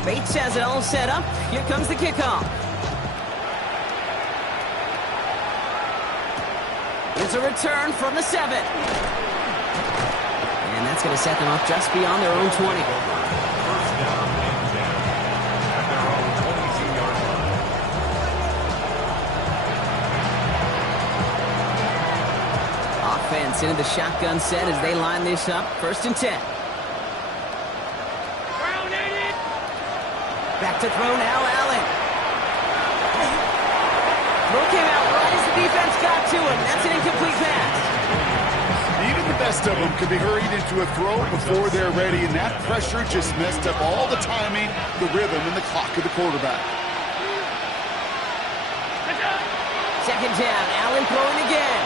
Bates has it all set up. Here comes the kickoff. It's a return from the 7. And that's going to set them up just beyond their own 20. Offense into the shotgun set as they line this up. 1st and 10. Back to throw now, Allen. Throw came out right as the defense got to him. That's an incomplete pass. Even the best of them can be hurried into a throw before they're ready, and that pressure just messed up all the timing, the rhythm, and the clock of the quarterback. 2nd down, Allen throwing again.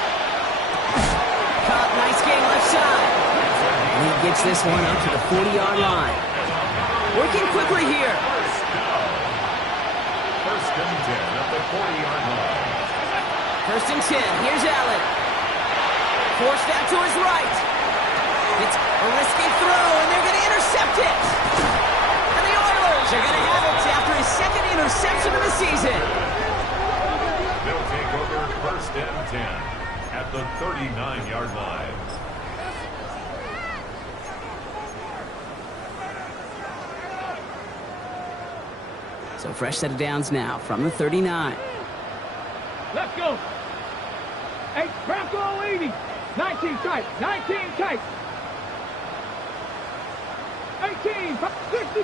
Caught, nice game left side. And he gets this one up to the 40-yard line. Working quickly here. 1st and 10 at the 40-yard line. 1st and 10. Here's Allen. Forced out to his right. It's a risky throw, and they're going to intercept it. And the Oilers are going to have it after his 2nd interception of the season. They'll take over 1st and 10 at the 39-yard line. So fresh set of downs now from the 39. Let's go. 8, Bronco 80. 19 tight. 18,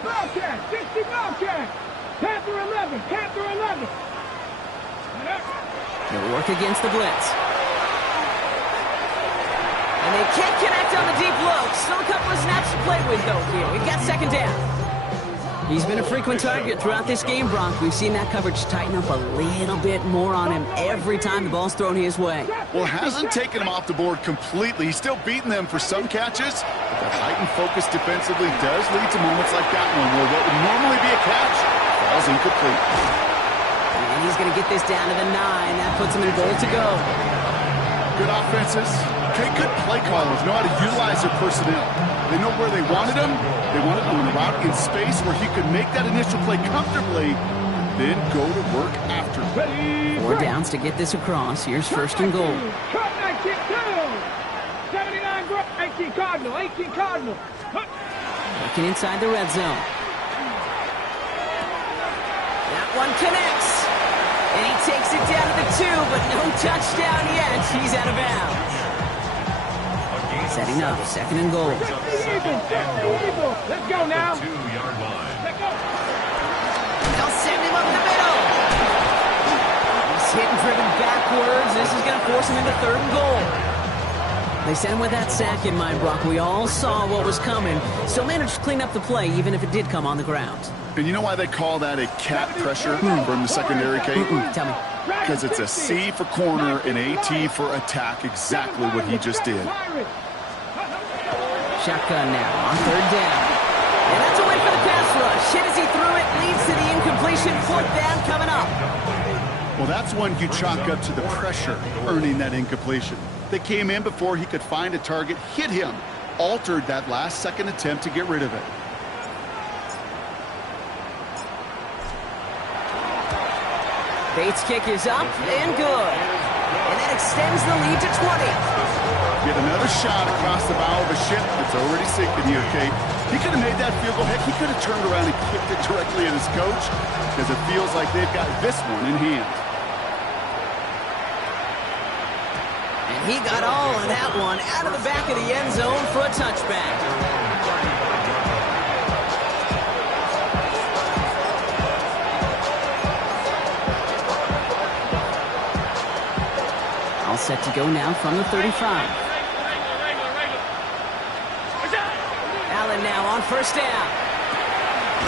Bobcat. 60 Bobcat. Panther 11. They'll work against the blitz. And they can't connect on the deep look. Still a couple of snaps to play with, though, here. We've got 2nd down. He's been a frequent target throughout this game, Bronk. We've seen that coverage tighten up a little bit more on him every time the ball's thrown his way. Well, hasn't taken him off the board completely. He's still beating them for some catches, but that heightened focus defensively does lead to moments like that one where what would normally be a catch falls incomplete. And he's going to get this down to the 9. That puts him in goal to go. Good offenses. Okay, good play callers know how to utilize their personnel. They know where they wanted him. They wanted him on a route in space where he could make that initial play comfortably, then go to work after. 4 downs to get this across. Here's 1st and goal. 18 Cardinal. Looking inside the red zone. That one connects. And he takes it down to the 2, but no touchdown yet. He's out of bounds. Setting up 2nd and goal. Let's go now. 2-yard line. They'll send him up the middle. He's hit and driven backwards. This is going to force him into 3rd and goal. They sent him with that sack in mind, Brock. We all saw what was coming. Still managed to clean up the play, even if it did come on the ground. And you know why they call that a cat pressure from the secondary, Kate? Tell me. Because it's a C for corner and a T for attack, exactly what he just did. Shotgun now on third down. And that's a win for the pass rush. Hit as he threw it, leads to the incompletion. Fourth down coming up. Well, that's one you chalk up to the pressure earning that incompletion. They came in before he could find a target, hit him, altered that last second attempt to get rid of it. Bates' kick is up and good. And that extends the lead to 20. Get another shot across the bow of a ship that's already sinking here, Kate. He could have made that field goal. Heck, he could have turned around and kicked it directly at his coach because it feels like they've got this one in hand. And he got all of that one out of the back of the end zone for a touchback. All set to go now from the 35. Allen now on first down.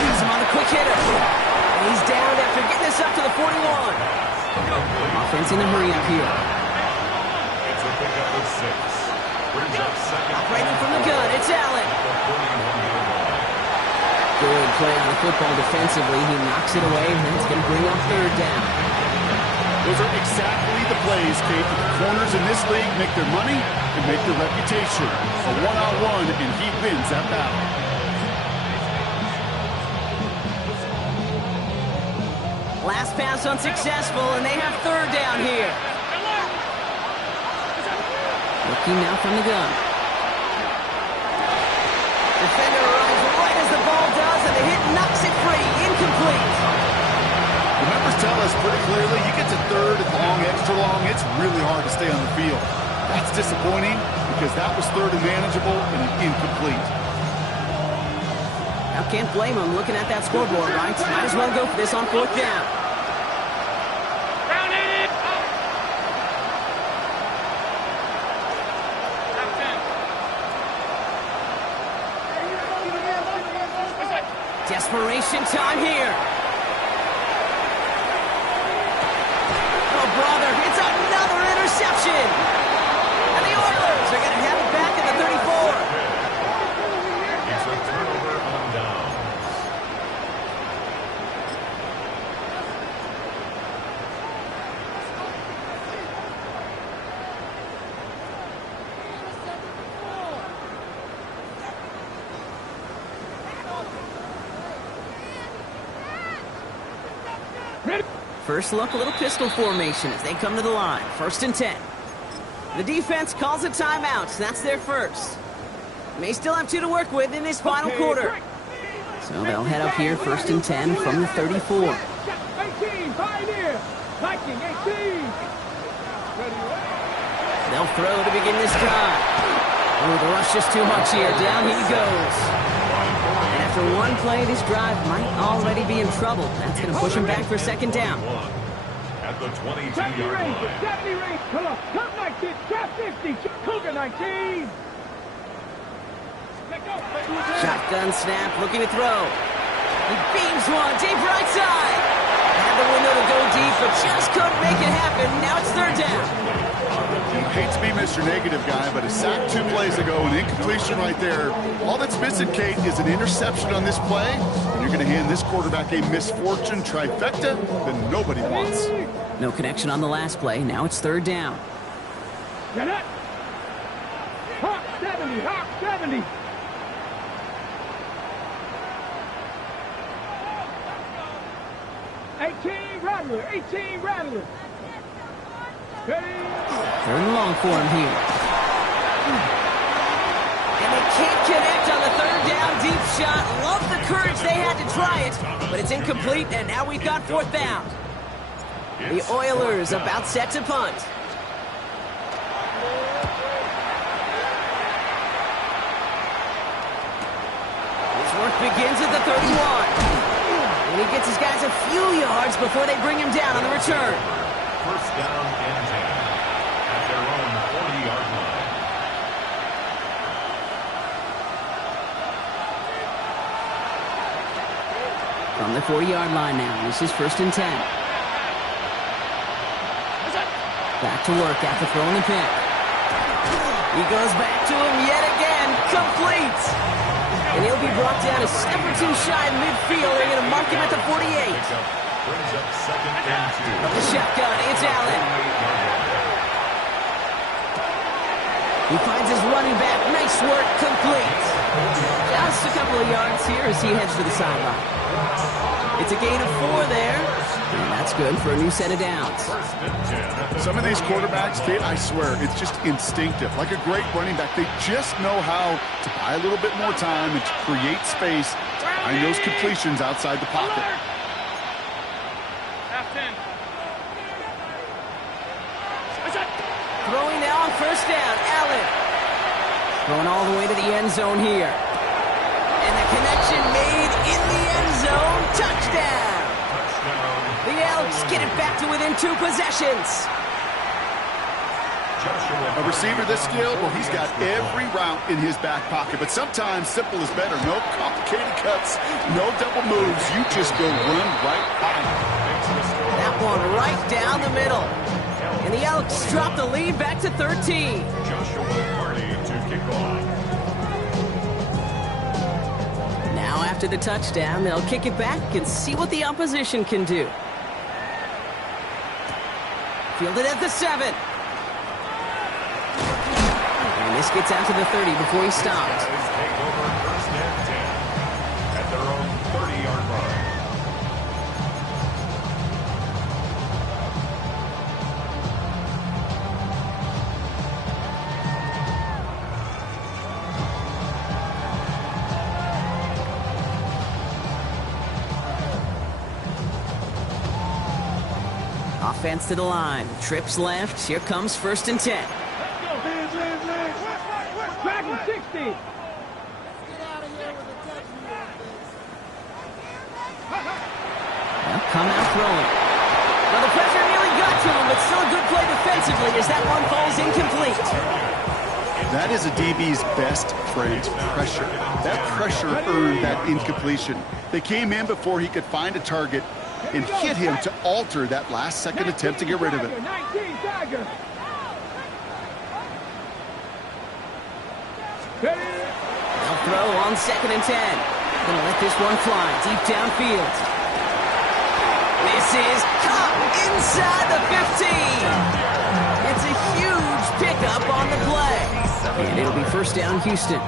Leaves him on the quick hitter. And he's down after getting this up to the 41. Offense in a hurry up here. It's a pickup of 6. Brings up second. Operating from the gun, it's Allen. Good play on the football defensively. He knocks it away, and that's going to bring up third down. Those are exactly the plays, Kate, that the corners in this league make their money and make their reputation. A one-on-one, and he wins that battle. Last pass unsuccessful, and they have third down here. Looking now from the gun. Defender arrives right as the ball does, and the hit knocks it free. Incomplete. The numbers tell us pretty clearly, you get to third and long, extra long, it's really hard to stay on the field. That's disappointing because that was third and manageable and incomplete. Now can't blame him looking at that scoreboard, right? Might as well go for this on fourth down. Desperation time here. Oh, brother, it's another interception. And the Oilers are going to have it back at the 34. It's a turnover on downs. First look, a little pistol formation as they come to the line. First and 10. The defense calls a timeout. That's their first. May still have 2 to work with in this final quarter. So they'll head up here first and 10 from the 34. 18, Pioneer. Viking, 18. They'll throw to begin this drive. Oh, the rush is too much here. Down he goes. And after one play, this drive might already be in trouble. That's going to push him back for second down. At the 22-yard 70 range, line. 70 range. Come on, top 19, top 50. Cougar 19. Shotgun snap, looking to throw. He beams one, deep right side. Had the window to go deep, but just couldn't make it happen. Now it's third down. Hate to be Mr. Negative guy, but a sack 2 plays ago, an incompletion right there. All that's missing, Kate, is an interception on this play, and you're going to hand this quarterback a misfortune trifecta that nobody wants. No connection on the last play. Now it's third down. Get it. Hawk 70, Hawk 70. Rattler, 18 Rattler. Third and long for him here. And they can't connect on the third down deep shot. Love the courage they had to try it, but it's incomplete, and now we've got fourth down. The Oilers about set to punt. His work begins at the 31. And he gets his guys a few yards before they bring him down on the return. First down and 10 at their own 40-yard line. From the 40-yard line now, this is first and 10. Back to work after throwing the pick. He goes back to him yet again. Complete. And he'll be brought down a step or two shy of midfield. They're going to mark him at the 48. Brings up 2nd and 2. From the shotgun, it's Allen. He finds his running back. Nice work, complete. Just a couple of yards here as he heads to the sideline. It's a gain of 4 there. And that's good for a new set of downs. Some of these quarterbacks, Kate, I swear, it's just instinctive. Like a great running back, they just know how to buy a little bit more time and to create space behind those completions outside the pocket. Throwing now on 1st down, Allen. Going all the way to the end zone here. And the connection made in the end zone. Touchdown. The Elks get it back to within 2 possessions. A receiver this skilled, well, he's got every route in his back pocket. But sometimes simple is better. No complicated cuts, no double moves. You just go run right by him. That one right down the middle. And the Elks drop the lead back to 13. Joshua Party to kick off. Now after the touchdown, they'll kick it back and see what the opposition can do. Fielded at the 7. And this gets out to the 30 before he stops. Take over 1st and 10 at their own 30-yard line. Offense to the line. Trips left. Here comes 1st and 10. Back in 60. Well, come out throwing. Well, the pressure nearly got to him, but still a good play defensively as that one falls incomplete. That is a DB's best friend, pressure. That pressure earned that incompletion. They came in before he could find a target and hit him to alter that last-second attempt to get rid of it. 19 Tiger. They'll throw on 2nd and 10. Gonna let this one fly deep downfield. This is caught inside the 15. It's a huge pickup on the play. And it'll be 1st down, Houston.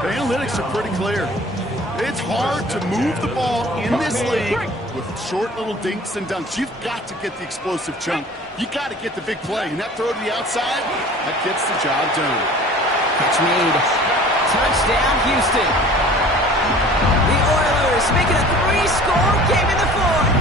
The analytics are pretty clear. It's hard to move the ball in this league with short little dinks and dunks. You've got to get the explosive chunk. You got to get the big play. And that throw to the outside, that gets the job done. Catch made. Touchdown, Houston. The Oilers make it a 3-score game in the 4th.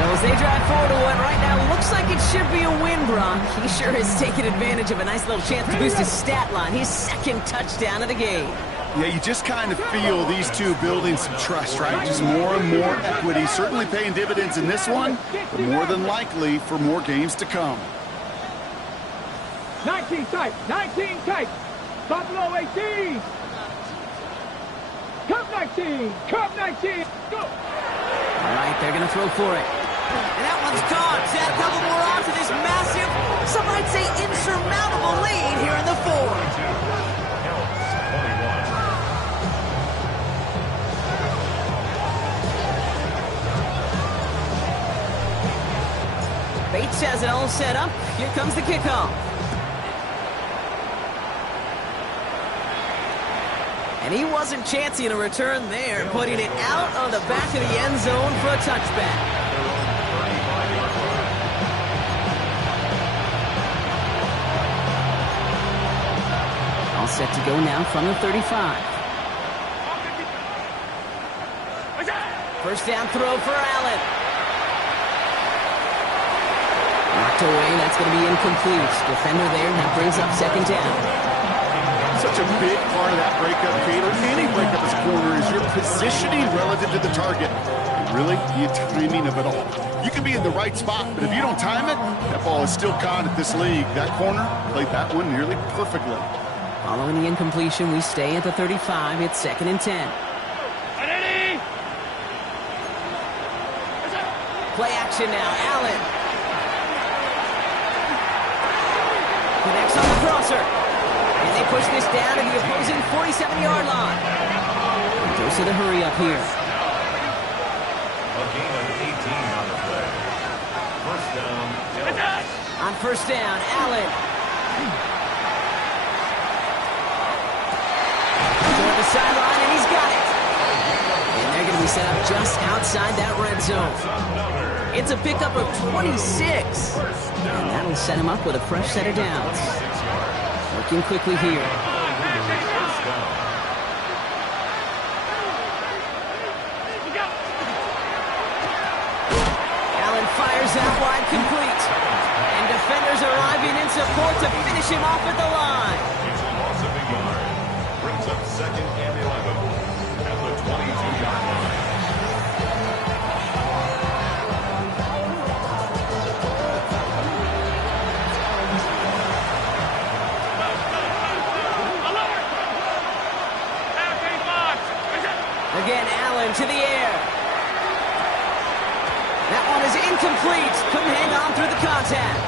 Well, as they drive forward to what right now looks like it should be a win, Brock. He sure has taken advantage of a nice little chance to boost his stat line. His 2nd touchdown of the game. Yeah, you just kind of feel these two building some trust, right? Just more and more equity. Certainly paying dividends in this one, but more than likely for more games to come. 19 tight. 19 tight. Buffalo 18. Cup 19. Cup 19. Go. All right, they're going to throw for it. And that one's gone. Add a couple more on to this massive, some might say insurmountable lead here in the 4th. Bates has it all set up. Here comes the kickoff. And he wasn't chancing a return there, putting it out on the back of the end zone for a touchback. All set to go now from the 35. 1st down throw for Allen. Knocked away, that's going to be incomplete. Defender there, that brings up 2nd down. Such a big part of that breakup, Kate, or any breakup as a corner, is your positioning relative to the target. And really, the timing of it all. You can be in the right spot, but if you don't time it, that ball is still caught at this league. That corner played that one nearly perfectly. Following the incompletion, we stay at the 35. It's 2nd and 10. Play action now, Allen. Connects on the crosser. And they push this down to the opposing 47-yard line. Goes to the hurry up here. A gain of 18 on the play. First down. On first down, Allen. Toward the sideline, and he's got it. And they're going to be set up just outside that red zone. It's a pickup of 26. And that'll set him up with a fresh set of downs. Working quickly here. Allen fires out wide, complete. And defenders arriving in support to finish him off at the line. It's a loss of a yard. Brings up second and 11 at the 22-yard line. Again, Allen to the air. That one is incomplete. Couldn't hang on through the contact.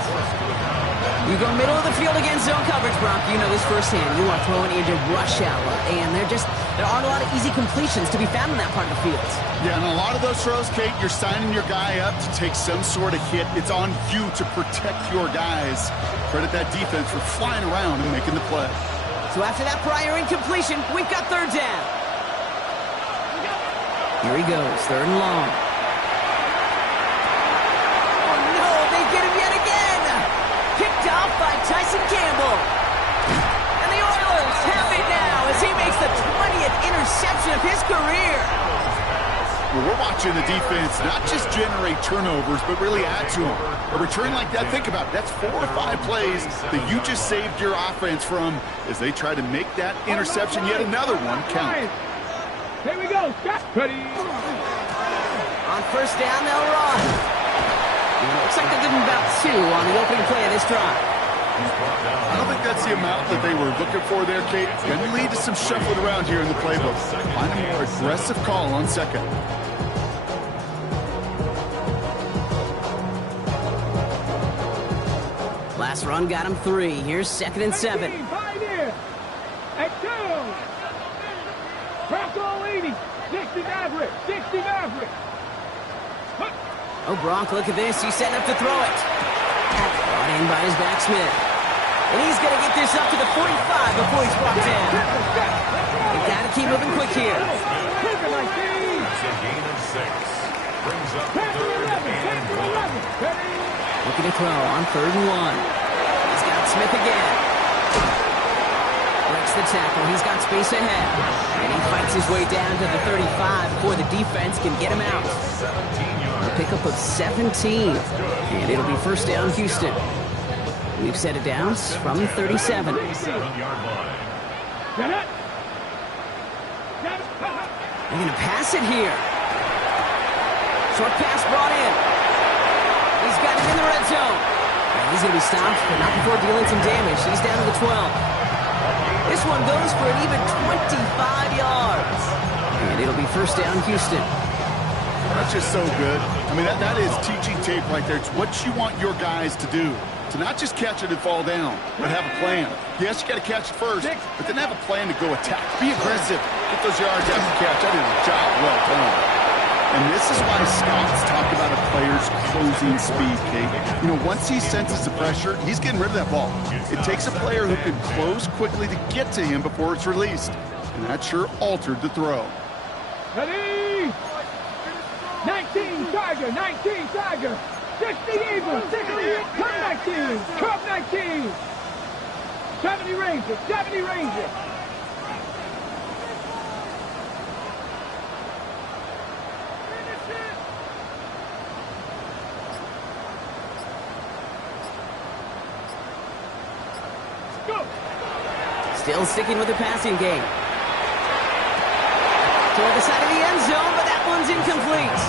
You go middle of the field against zone coverage, Brock. You know this firsthand. You are throwing into rush hour, and there aren't a lot of easy completions to be found in that part of the field. Yeah, and a lot of those throws, Kate, you're signing your guy up to take some sort of hit. It's on you to protect your guys. Credit that defense for flying around and making the play. So after that prior incompletion, we've got third down. Here he goes, third and long. Oh no, they get him yet again! Picked off by Tyson Campbell. And the Oilers have it now as he makes the 20th interception of his career. Well, we're watching the defense not just generate turnovers, but really add to them. A return like that, think about it, that's 4 or 5 plays that you just saved your offense from as they try to make that interception, yet another one, count. Here we go. Ready. On first down, they'll run. Looks like they're giving about 2 on the opening play of this drive. I don't think that's the amount that they were looking for there, Kate. Going to lead to some shuffling around here in the playbook. Find a more aggressive call on second. Last run got him 3. Here's second and 7. Right here. At 2. Broccolini. 60 Maverick. 60 Maverick. Oh, Bronk, look at this. He's setting up to throw it. Brought in by his back Smith. And he's going to get this up to the 45 before he's brought down. They've got to keep moving quick here. That's a gain of 6. Brings up third and 1. Looking to throw on third and 1. He's got Smith again. Breaks the tackle. He's got space ahead. And he fights his way down to the 35 before the defense can get him out. A pickup of 17. And it'll be first down, Houston. We've set it down from 37. They're going to pass it here. Short pass brought in. He's got it in the red zone. And he's going to be stopped, but not before dealing some damage. He's down to the 12. This one goes for an even 25 yards. And it'll be first down, Houston. That's just so good. I mean, that is teaching tape right there. It's what you want your guys to do. To not just catch it and fall down, but have a plan. Yes, you got to catch it first, but then have a plan to go attack. Be aggressive. Get those yards after catch. That is a job well done. And this is why scouts talk about a player's closing speed, Kate. You know, once he senses the pressure, he's getting rid of that ball. It takes a player who can close quickly to get to him before it's released. And that sure altered the throw. Ready? 19 Tiger, 19 Tiger. 60 Eagle, 60, Cub 19, Cub 19. 70 Ranger, 70 Ranger. Go. Still sticking with the passing game. Toward the side of the end zone, but that one's incomplete.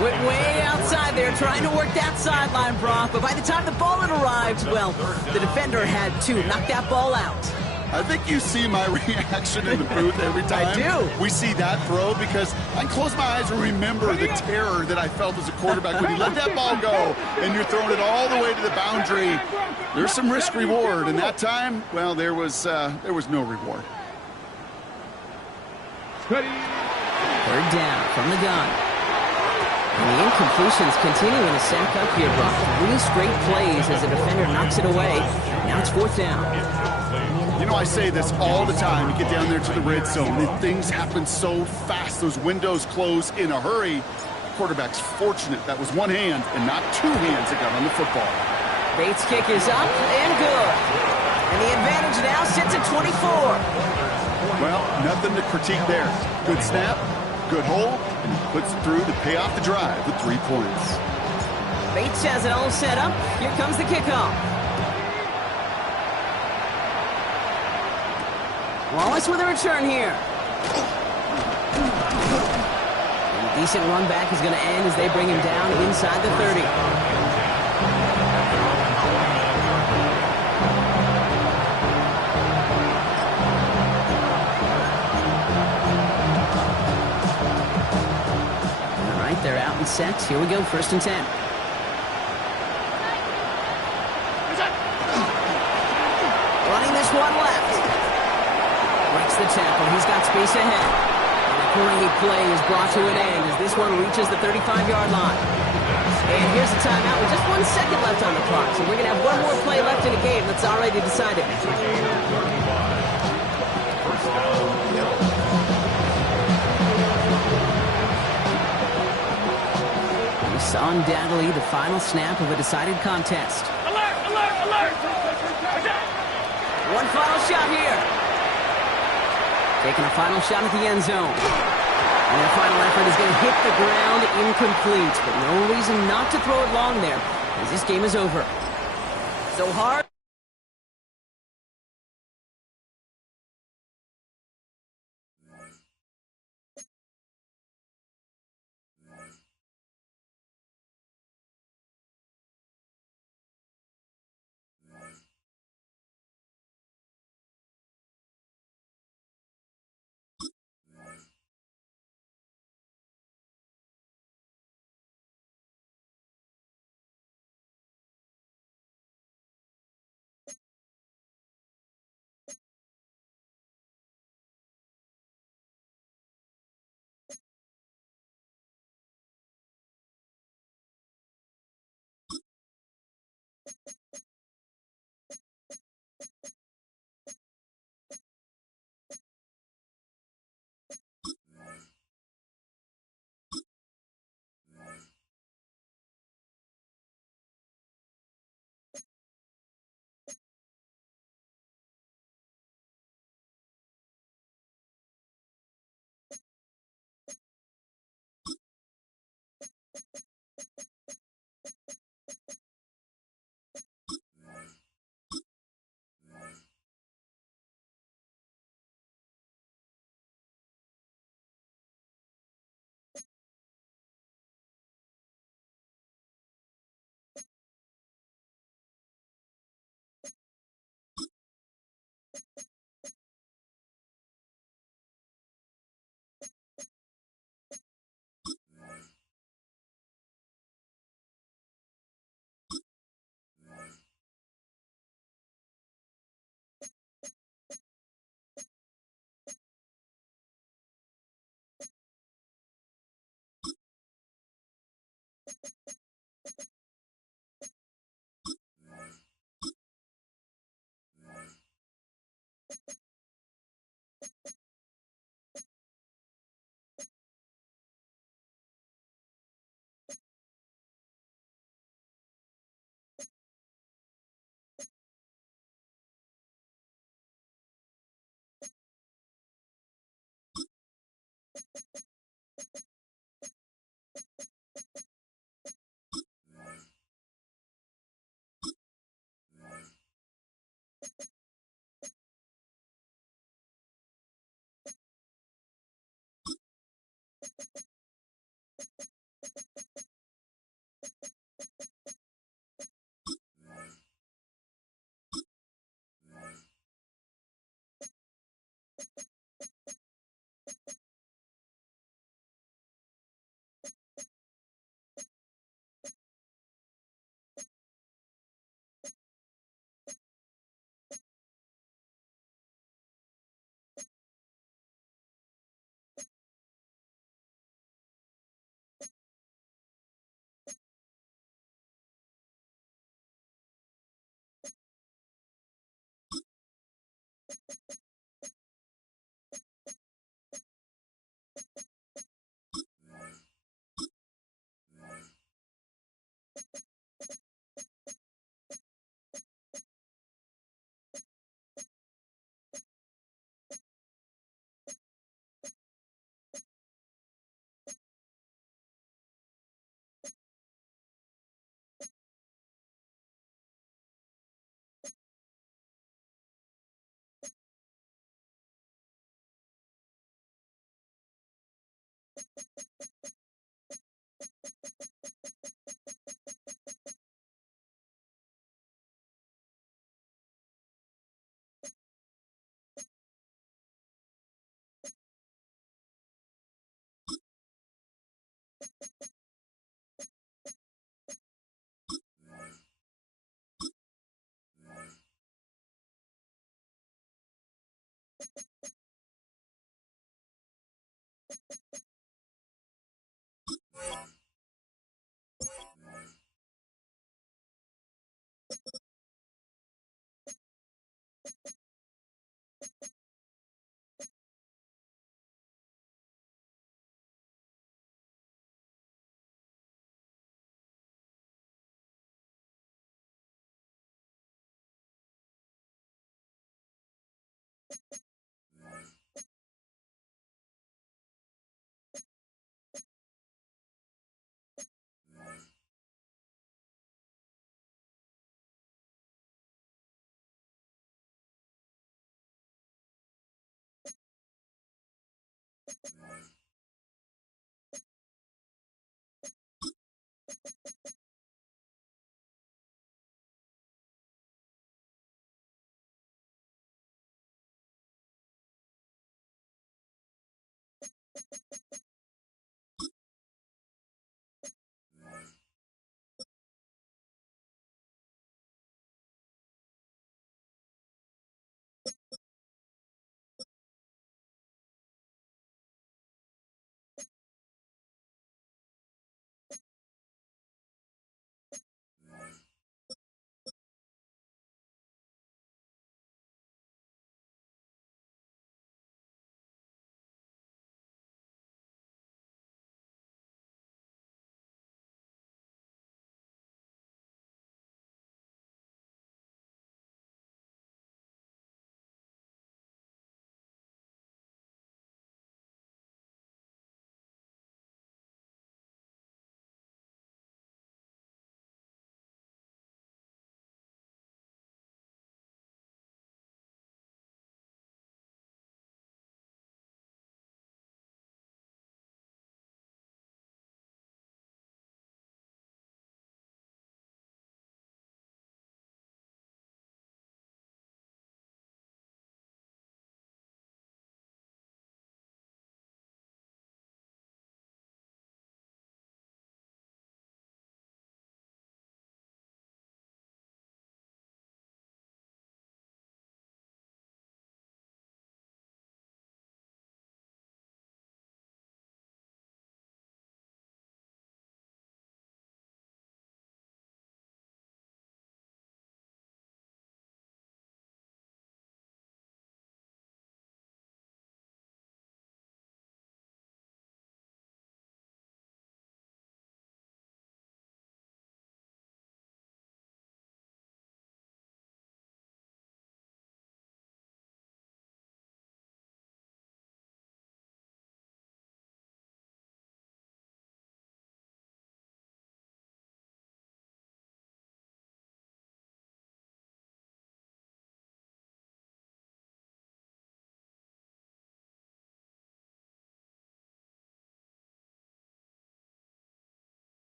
Went way outside there, trying to work that sideline, Brock. But by the time the ball had arrived, well, the defender had to knock that ball out. I think you see my reaction in the booth every time I do. we see that throw, because I can close my eyes and remember the terror that I felt as a quarterback when you let that ball go and you're throwing it all the way to the boundary. There's some risk reward, and that time, well, there was no reward. Third down from the gun. And the incompletions continue to sack up here, Brock. 3 straight plays as the defender knocks it away. Now it's 4th down. You know, I say this all the time. You get down there to the red zone, and things happen so fast. Those windows close in a hurry. The quarterback's fortunate that was one hand and not 2 hands that got on the football. Bates' kick is up and good. And the advantage now sits at 24. Well, nothing to critique there. Good snap, good hold, and he puts it through to pay off the drive with 3 points. Bates has it all set up. Here comes the kickoff. Wallace with a return here. And a decent run back is going to end as they bring him down inside the 30. All right, they're out and set. Here we go, 1st and 10. Running this one left. Breaks the tackle. He's got space ahead. And a great play is brought to an end as this one reaches the 35-yard line. And here's the timeout with just 1 second left on the clock. So we're going to have one more play left in the game that's already decided. We saw undoubtedly the final snap of a decided contest. Alert! Alert! Alert! One final shot here. Taking a final shot at the end zone. And their final effort is going to hit the ground incomplete. But no reason not to throw it long there, as this game is over. So hard.